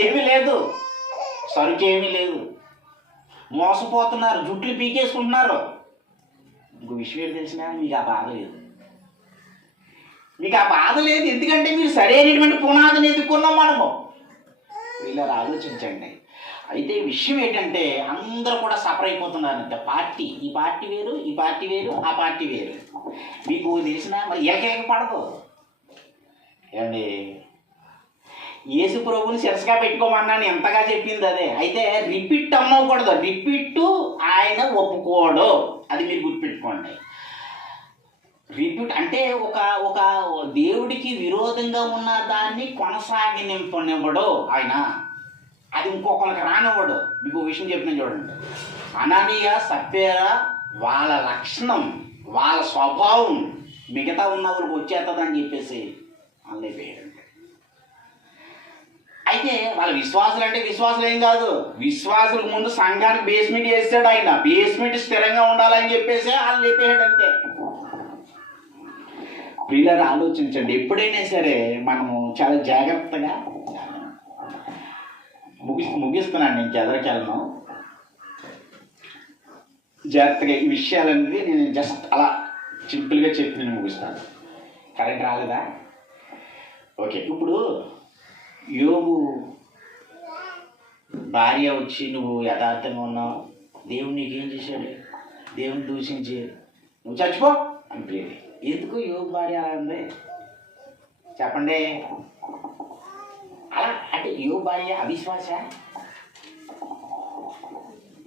ఏమీ లేదు, సరుకు ఏమీ లేదు. మోసపోతున్నారు, జుట్లు పీకేసుకుంటున్నారు. ఇంకో విషయం ఏంటి తెలిసినా, మీకు ఆ బాధ లేదు. మీకు ఆ బాధ లేదు ఎందుకంటే మీరు సరైనటువంటి పునాదిని ఎదుర్కొన్నాం మనము. ఇలా ఆలోచించండి. అయితే విషయం ఏంటంటే అందరూ కూడా సఫర్ అయిపోతున్నారంటే పార్టీ, ఈ పార్టీ వేరు, ఈ పార్టీ వేరు, ఆ పార్టీ వేరు. మీకు తెలిసిన మరి ఏకైక పడదు ఏమండి? యేసు ప్రభువుని శిరస్సుగా పెట్టుకోమన్నాను ఎంతగా చెప్పింది అదే. అయితే రిపీట్ అమ్మకూడదు, రిపీట్ ఆయన ఒప్పుకోడు, అది మీరు గుర్తుపెట్టుకోండి. రిపీట్ అంటే ఒక దేవుడికి విరోధంగా ఉన్న దాన్ని కొనసాగనివ్వడు ఆయన. అది ఇంకొకరికి రానివ్వడు. మీకు విషయం చెప్పిన చూడండి, అననీయ సప్పేరా వాళ్ళ లక్షణం, వాళ్ళ స్వభావం మిగతా ఉన్న వాళ్ళకి వచ్చేస్తుందని చెప్పేసి అల్లేపోయాడు. అయితే వాళ్ళ విశ్వాసులు అంటే విశ్వాసులు ఏం కాదు, విశ్వాసులకు ముందు సంఘానికి బేస్మెంట్ వేసాడు ఆయన. బేస్మెంట్ స్థిరంగా ఉండాలని చెప్పేసి వాళ్ళు లేపేయాడు అంతే. పిల్లలు ఆలోచించండి, ఎప్పుడైనా సరే మనము చాలా జాగ్రత్తగా ముగిస్తున్నాను. నేను చెదరకెళ్ళను, జాగ్రత్తగా ఈ విషయాలనేది నేను జస్ట్ అలా సింపుల్గా చెప్పి నేను ముగిస్తాను. కరెంట్ రాలేదా? ఓకే. ఇప్పుడు యోబు భార్య వచ్చి నువ్వు యథార్థంగా ఉన్నావు, దేవుడు నీకేం చేశాడు, దేవుని దూషించి నువ్వు చచ్చిపో అంటే ఎందుకు యోబు భార్య అలా ఉంది చెప్పండి? అలా అంటే యోబు భార్య అవిశ్వాస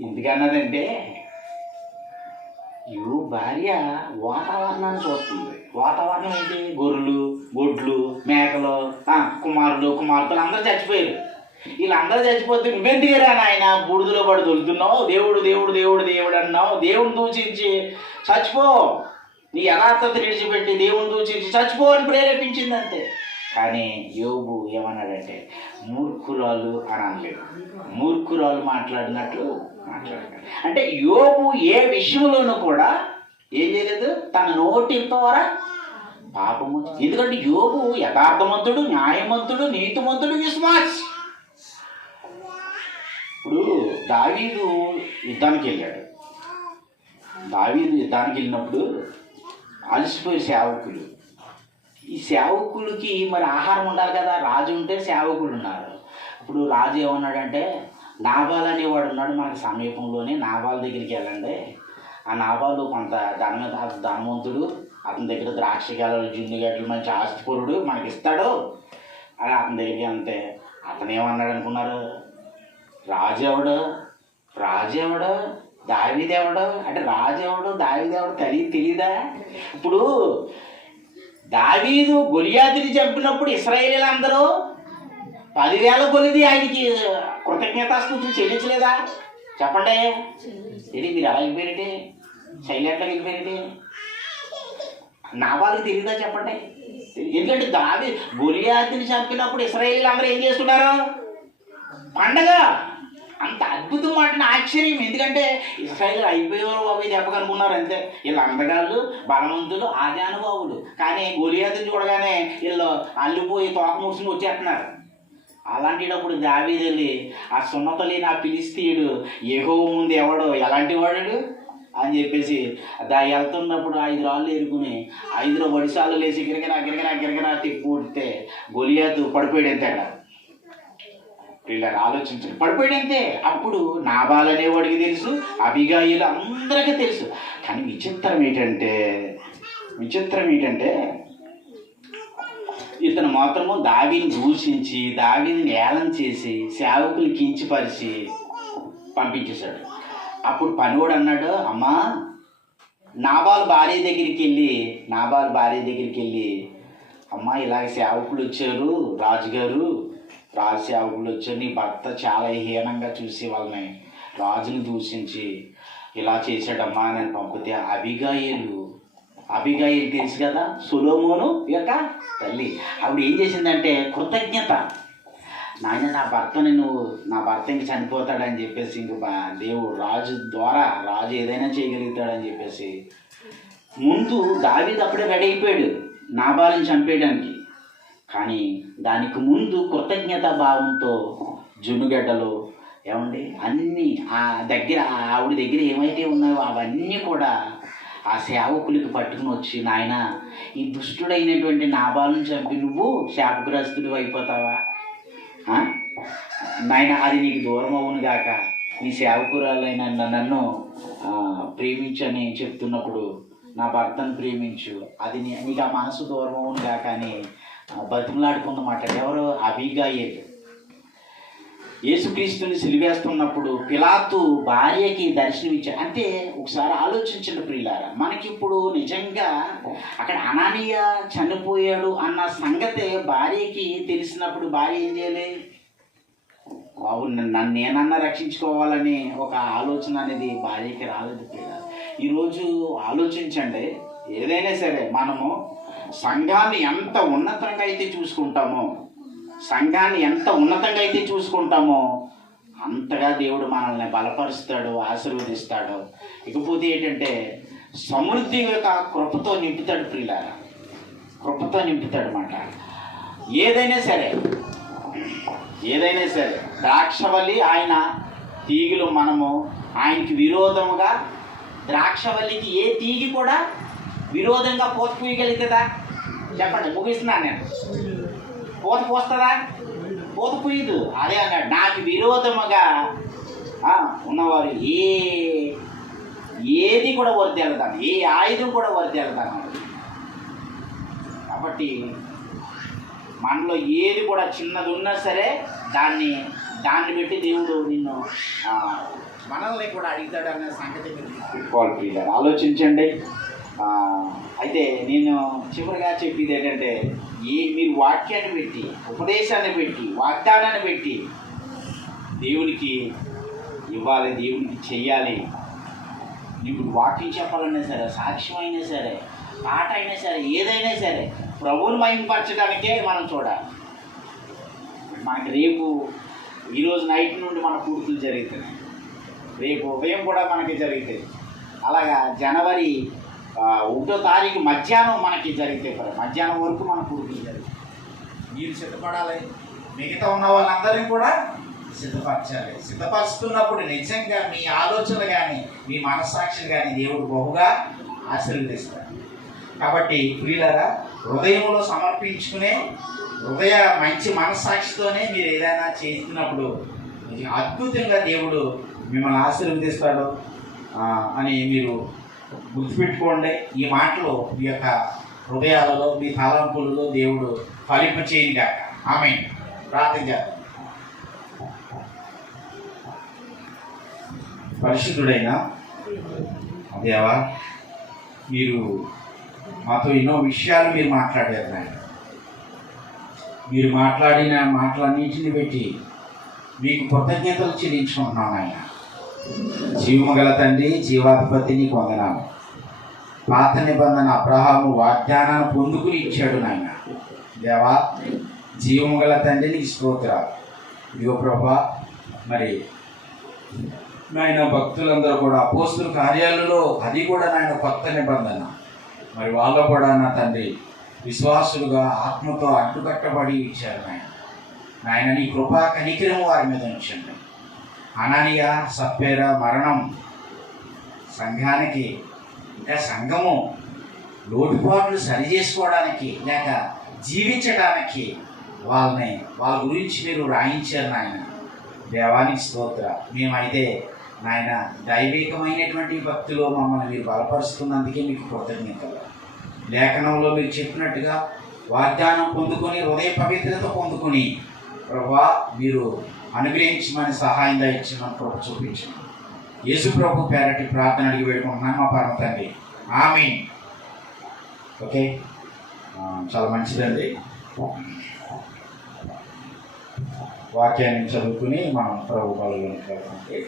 ఎందుకన్నదంటే యోబు భార్య వాతావరణాన్ని చూస్తుంది. వాతావరణం ఏంటి? గొర్రెలు, గొడ్లు, మేకలు, కుమారులు, కుమార్తెలు అందరూ చచ్చిపోయారు. వీళ్ళందరూ చచ్చిపోతే నువ్వెందుకురా నాయన బూడిదలో పడి దొలుతున్నావు, దేవుడు దేవుడు దేవుడు దేవుడు అన్నావు, దేవుని దూషించి చచ్చిపో, నీ యథార్థత విడిచిపెట్టి దేవుని దూషించి చచ్చిపో అని ప్రేరేపించింది అంతే. కానీ యోబు ఏమన్నాడంటే మూర్ఖురాలు అని అనలేదు, మూర్ఖురాలు మాట్లాడినట్లు మాట్లాడాడు. అంటే యోబు ఏ విషయంలోనూ కూడా ఏం చేయలేదు, తన నోటి ద్వారా పాపము. ఎందుకంటే యోబు యథార్థవంతుడు, న్యాయవంతుడు, నీతిమంతుడు, విశ్వాసి. ఇప్పుడు దావీదు యుద్ధానికి వెళ్ళాడు. దావీదు యుద్ధానికి వెళ్ళినప్పుడు అలసిపోయే సేవకులు, ఈ సేవకులకి మరి ఆహారం ఉండాలి కదా, రాజు ఉంటే సేవకులు ఉన్నారు. ఇప్పుడు రాజు ఏమన్నాడంటే నాబాల్ అనేవాడు ఉన్నాడు మనకు సమీపంలోనే, నాబాల్ దగ్గరికి వెళ్ళండి, ఆ నాబాలు కొంత ధనవంతుడు, అతని దగ్గర ద్రాక్ష గెలలు, జున్ను గడ్డలు, మంచి ఆస్తిపరుడు, మనకి ఇస్తాడు అని అతని దగ్గరికి వెళ్తే అతను ఏమన్నాడు అనుకున్నారు? రాజు ఎవడు దావీదెవడు అంటే రాజు ఎవడు దావీదెవడు తెలీదా? ఇప్పుడు దావీదు గొలియాతుని చంపినప్పుడు ఇశ్రాయేలీలు అందరూ 10,000 కొలిది ఆయనకి కృతజ్ఞతాస్తుతులు చెల్లించలేదా? చెప్పండి. ఇది మీరు అలా వెళ్ళిపోయారండి, సైలెంట్గా వెళ్ళిపోయారండి. నాబాలుకి తెలియదా? చెప్పండి. ఎందుకంటే గొలియాతుని చంపినప్పుడు ఇశ్రాయేలీలు అందరూ ఏం చేస్తున్నారు? పండగ. అంత అద్భుతం అంటే ఆశ్చర్యం. ఎందుకంటే ఇశ్రాయేలు అయిపోయేవారు బాబు దెబ్బ కనుక్కున్నారు అంతే. వీళ్ళు అందగాళ్ళు, బలవంతులు, ఆజానుబాబులు. కానీ గొలియాతుని చూడగానే వీళ్ళు అల్లిపోయి తోక ముడుచుని వచ్చేస్తున్నారు. అలాంటిటప్పుడు దావీదు వెళ్ళి ఆ సున్నత లేని ఆ ఫిలిష్తీయుడు యెహోవా ముందు ఎవడో ఎలాంటి వాడు అని చెప్పేసి వెళ్తున్నప్పుడు 5 రాళ్ళు ఏరుకుని 5 వడిసాలు లేచి గిరగిరా తిప్పుతే గొలియాతు పడిపోయాడు అంతే. వీళ్ళని ఆలోచించండి, పడిపోయాడంతే. అప్పుడు నాబాల్ అనేవాడికి తెలుసు, అబిగాయిలు అందరికీ తెలుసు. కానీ విచిత్రం ఏంటంటే ఇతను మాత్రము దావీని దూషించి దావీని ఏలం చేసి సేవకులు కించిపరిచి పంపించేశాడు. అప్పుడు పనివాడు అన్నాడు, అమ్మా నాబాల్ భార్య దగ్గరికి వెళ్ళి అమ్మా ఇలాగ సేవకులు వచ్చారు, రాజు సేవకులు వచ్చారు, నీ భర్త చాలా హీనంగా చూసి వాళ్ళని రాజుని దూషించి ఇలా చేశాడమ్మా అని పంపితే అబిగాయిలు తెలుసు కదా, సొలొమోను యొక్క తల్లి. ఆవిడ ఏం చేసిందంటే కృతజ్ఞత, నాయన నా భర్త ఇంక చనిపోతాడని చెప్పేసి ఇంక దేవుడు రాజు ద్వారా రాజు ఏదైనా చేయగలుగుతాడని చెప్పేసి ముందు దావీదు అప్పుడే రెడీ అయిపోయాడు నాబాలుని చంపేయడానికి. కానీ దానికి ముందు కృతజ్ఞతా భావంతో జున్నుగడ్డలు ఏమండి అన్నీ ఆవిడ దగ్గర ఏమైతే ఉన్నాయో అవన్నీ కూడా ఆ సేవకులకి పట్టుకుని వచ్చి, నాయన ఈ దుష్టుడైనటువంటి నాబాలుని చంపి నువ్వు శాపగ్రస్తుడు అయిపోతావా నాయన, అది నీకు దూరం అవును గాక, నీ సేవకురాలైన నన్ను ప్రేమించని చెప్తున్నప్పుడు నా భర్తను ప్రేమించు, అది నీకు ఆ మనసు దూరం అవును గాక అని బతిమలాడుకున్నమాట. ఎవరు? అబీగాయిలు. యేసుక్రీస్తుని సిలివేస్తున్నప్పుడు పిలాతు భార్యకి దర్శనమిచ్చాడు. అంటే ఒకసారి ఆలోచించండి ప్రియులారా, మనకిప్పుడు నిజంగా అక్కడ అననీయ చనిపోయాడు అన్న సంగతే భార్యకి తెలిసినప్పుడు భార్య ఏం చేయాలి? అవును, నన్ను నేనన్నా రక్షించుకోవాలని ఒక ఆలోచన అనేది భార్యకి రాలేదు పిల్లలు. ఈరోజు ఆలోచించండి, ఏదైనా సరే మనము సంఘాన్ని ఎంత ఉన్నతంగా అయితే చూసుకుంటామో, సంఘాన్ని ఎంత ఉన్నతంగా అయితే చూసుకుంటామో అంతగా దేవుడు మనల్ని బలపరుస్తాడు, ఆశీర్వదిస్తాడు. ఇకపోతే ఏంటంటే సమృద్ధి యొక్క కృపతో నింపుతాడు ప్రియులారా, కృపతో నింపుతాడు అన్నమాట. ఏదైనా సరే ద్రాక్షవల్లి ఆయన తీగలు, మనము ఆయనకి విరోధముగా, ద్రాక్షవల్లికి ఏ తీగి కూడా విరోధంగా పూత పూయగలుగుతుందా? చెప్పండి, ముగిస్తున్నాను నేను. పూత పూస్తుందా? పూత పూయదు. అదే అన్నాడు, నాకు విరోధముగా ఉన్నవారు ఏది కూడా వర్దెళ్తాను, ఏ ఆయుధం కూడా వర్దెళ్తాను. కాబట్టి మనలో ఏది కూడా చిన్నది ఉన్నా సరే దాన్ని పెట్టి దేవుడు నిన్ను మనల్ని కూడా అడుగుతాడు అనే సంగతి మీరు ఆలోచించండి. అయితే నేను చివరిగా చెప్పేది ఏంటంటే, మీరు వాక్యాన్ని పెట్టి, ఉపదేశాన్ని పెట్టి, వాగ్దానాన్ని పెట్టి దేవునికి ఇవ్వాలి, దేవునికి చెయ్యాలి. నీకు వాక్యం చెప్పాలన్నా సరే, సాక్ష్యం అయినా సరే, పాట అయినా సరే, ఏదైనా సరే ప్రభువుని మహిమపరచడానికే మనం చూడాలి. మనకి రేపు ఈరోజు నైట్ నుండి మన పూర్తులు జరుగుతున్నాయి, రేపు ఉదయం కూడా మనకి జరుగుతాయి. అలాగా జనవరి 1వ తారీఖు మధ్యాహ్నం మనకి జరిగితే, మధ్యాహ్నం వరకు మన పూర్తులు జరుగుతాయి. మీరు సిద్ధపడాలి, మిగతా ఉన్న వాళ్ళందరినీ కూడా సిద్ధపరచాలి. సిద్ధపరుస్తున్నప్పుడు నిజంగా మీ ఆలోచనలు కానీ, మీ మనస్సాక్షులు కానీ దేవుడు బహుగా ఆశీర్వదిస్తాడు. కాబట్టి ప్రియులారా, హృదయంలో సమర్పించుకునే మంచి మనస్సాక్షితోనే మీరు ఏదైనా చేస్తున్నప్పుడు అద్భుతంగా దేవుడు మిమ్మల్ని ఆశీర్వదిస్తాడు అని మీరు గుర్తుపెట్టుకోండి. ఈ మాటలు మీ యొక్క హృదయాలలో, మీ తలంపులలో దేవుడు ఫలింప చేయని కాక. ఆమేన్. ప్రార్థన చేద్దాం. పరిశుద్ధుడైన దేవా, మీరు మాతో ఎన్నో విషయాలు మీరు మాట్లాడారు నాయన. మీరు మాట్లాడిన మాటలన్నింటిని బట్టి మీకు కృతజ్ఞతలు చెల్లించుకుంటున్నాను నాయన. జీవము గల తండ్రి, జీవాధిపతిని వందనాలు. పాత నిబంధన అబ్రహాము వాగ్దానాన్ని పొందుకుని ఇచ్చాడు నాయన. దేవా, జీవము గల తండ్రి నీకు స్తోత్రాలు. ఇదిగో ప్రభా, మరి నాయన భక్తులందరూ కూడా అపోస్తుల కార్యాలలో అది కూడా నాయన కొత్త నిబంధన, మరి వాళ్ళు కూడా నా తండ్రి విశ్వాసులుగా ఆత్మతో అడ్డుకట్టబడి ఇచ్చారు నాయన. నీ కృపా కనికరము వారి మీద ఉంచండి. అననీయ సప్పేర మరణం సంఘానికి, ఇంకా సంఘము లోటుపాట్లు సరిచేసుకోవడానికి లేక జీవించడానికి వాళ్ళ గురించి మీరు రాయించారు నాయన. దేవానికి స్తోత్ర. మేమైతే నాయన దైవికమైనటువంటి భక్తిలో మమ్మల్ని మీరు బలపరుస్తున్నందుకే మీకు కృతజ్ఞతలు. లేఖనంలో మీరు చెప్పినట్టుగా వాగ్దానం పొందుకొని, హృదయ పవిత్రత పొందుకొని ప్రభా మీరు అనుగ్రహించమని, సహాయం దయచేయమని కృప చూపించమని యేసు ప్రభు పేరటి ప్రార్థన అడిగి వేడుకుంటున్నాను మా పరమ తండ్రి. ఆమేన్. ఓకే, చాలా మంచిదండి. వాక్యాన్ని చదువుకుని మనం ప్రభు బలంలోకి వెళ్తామండి.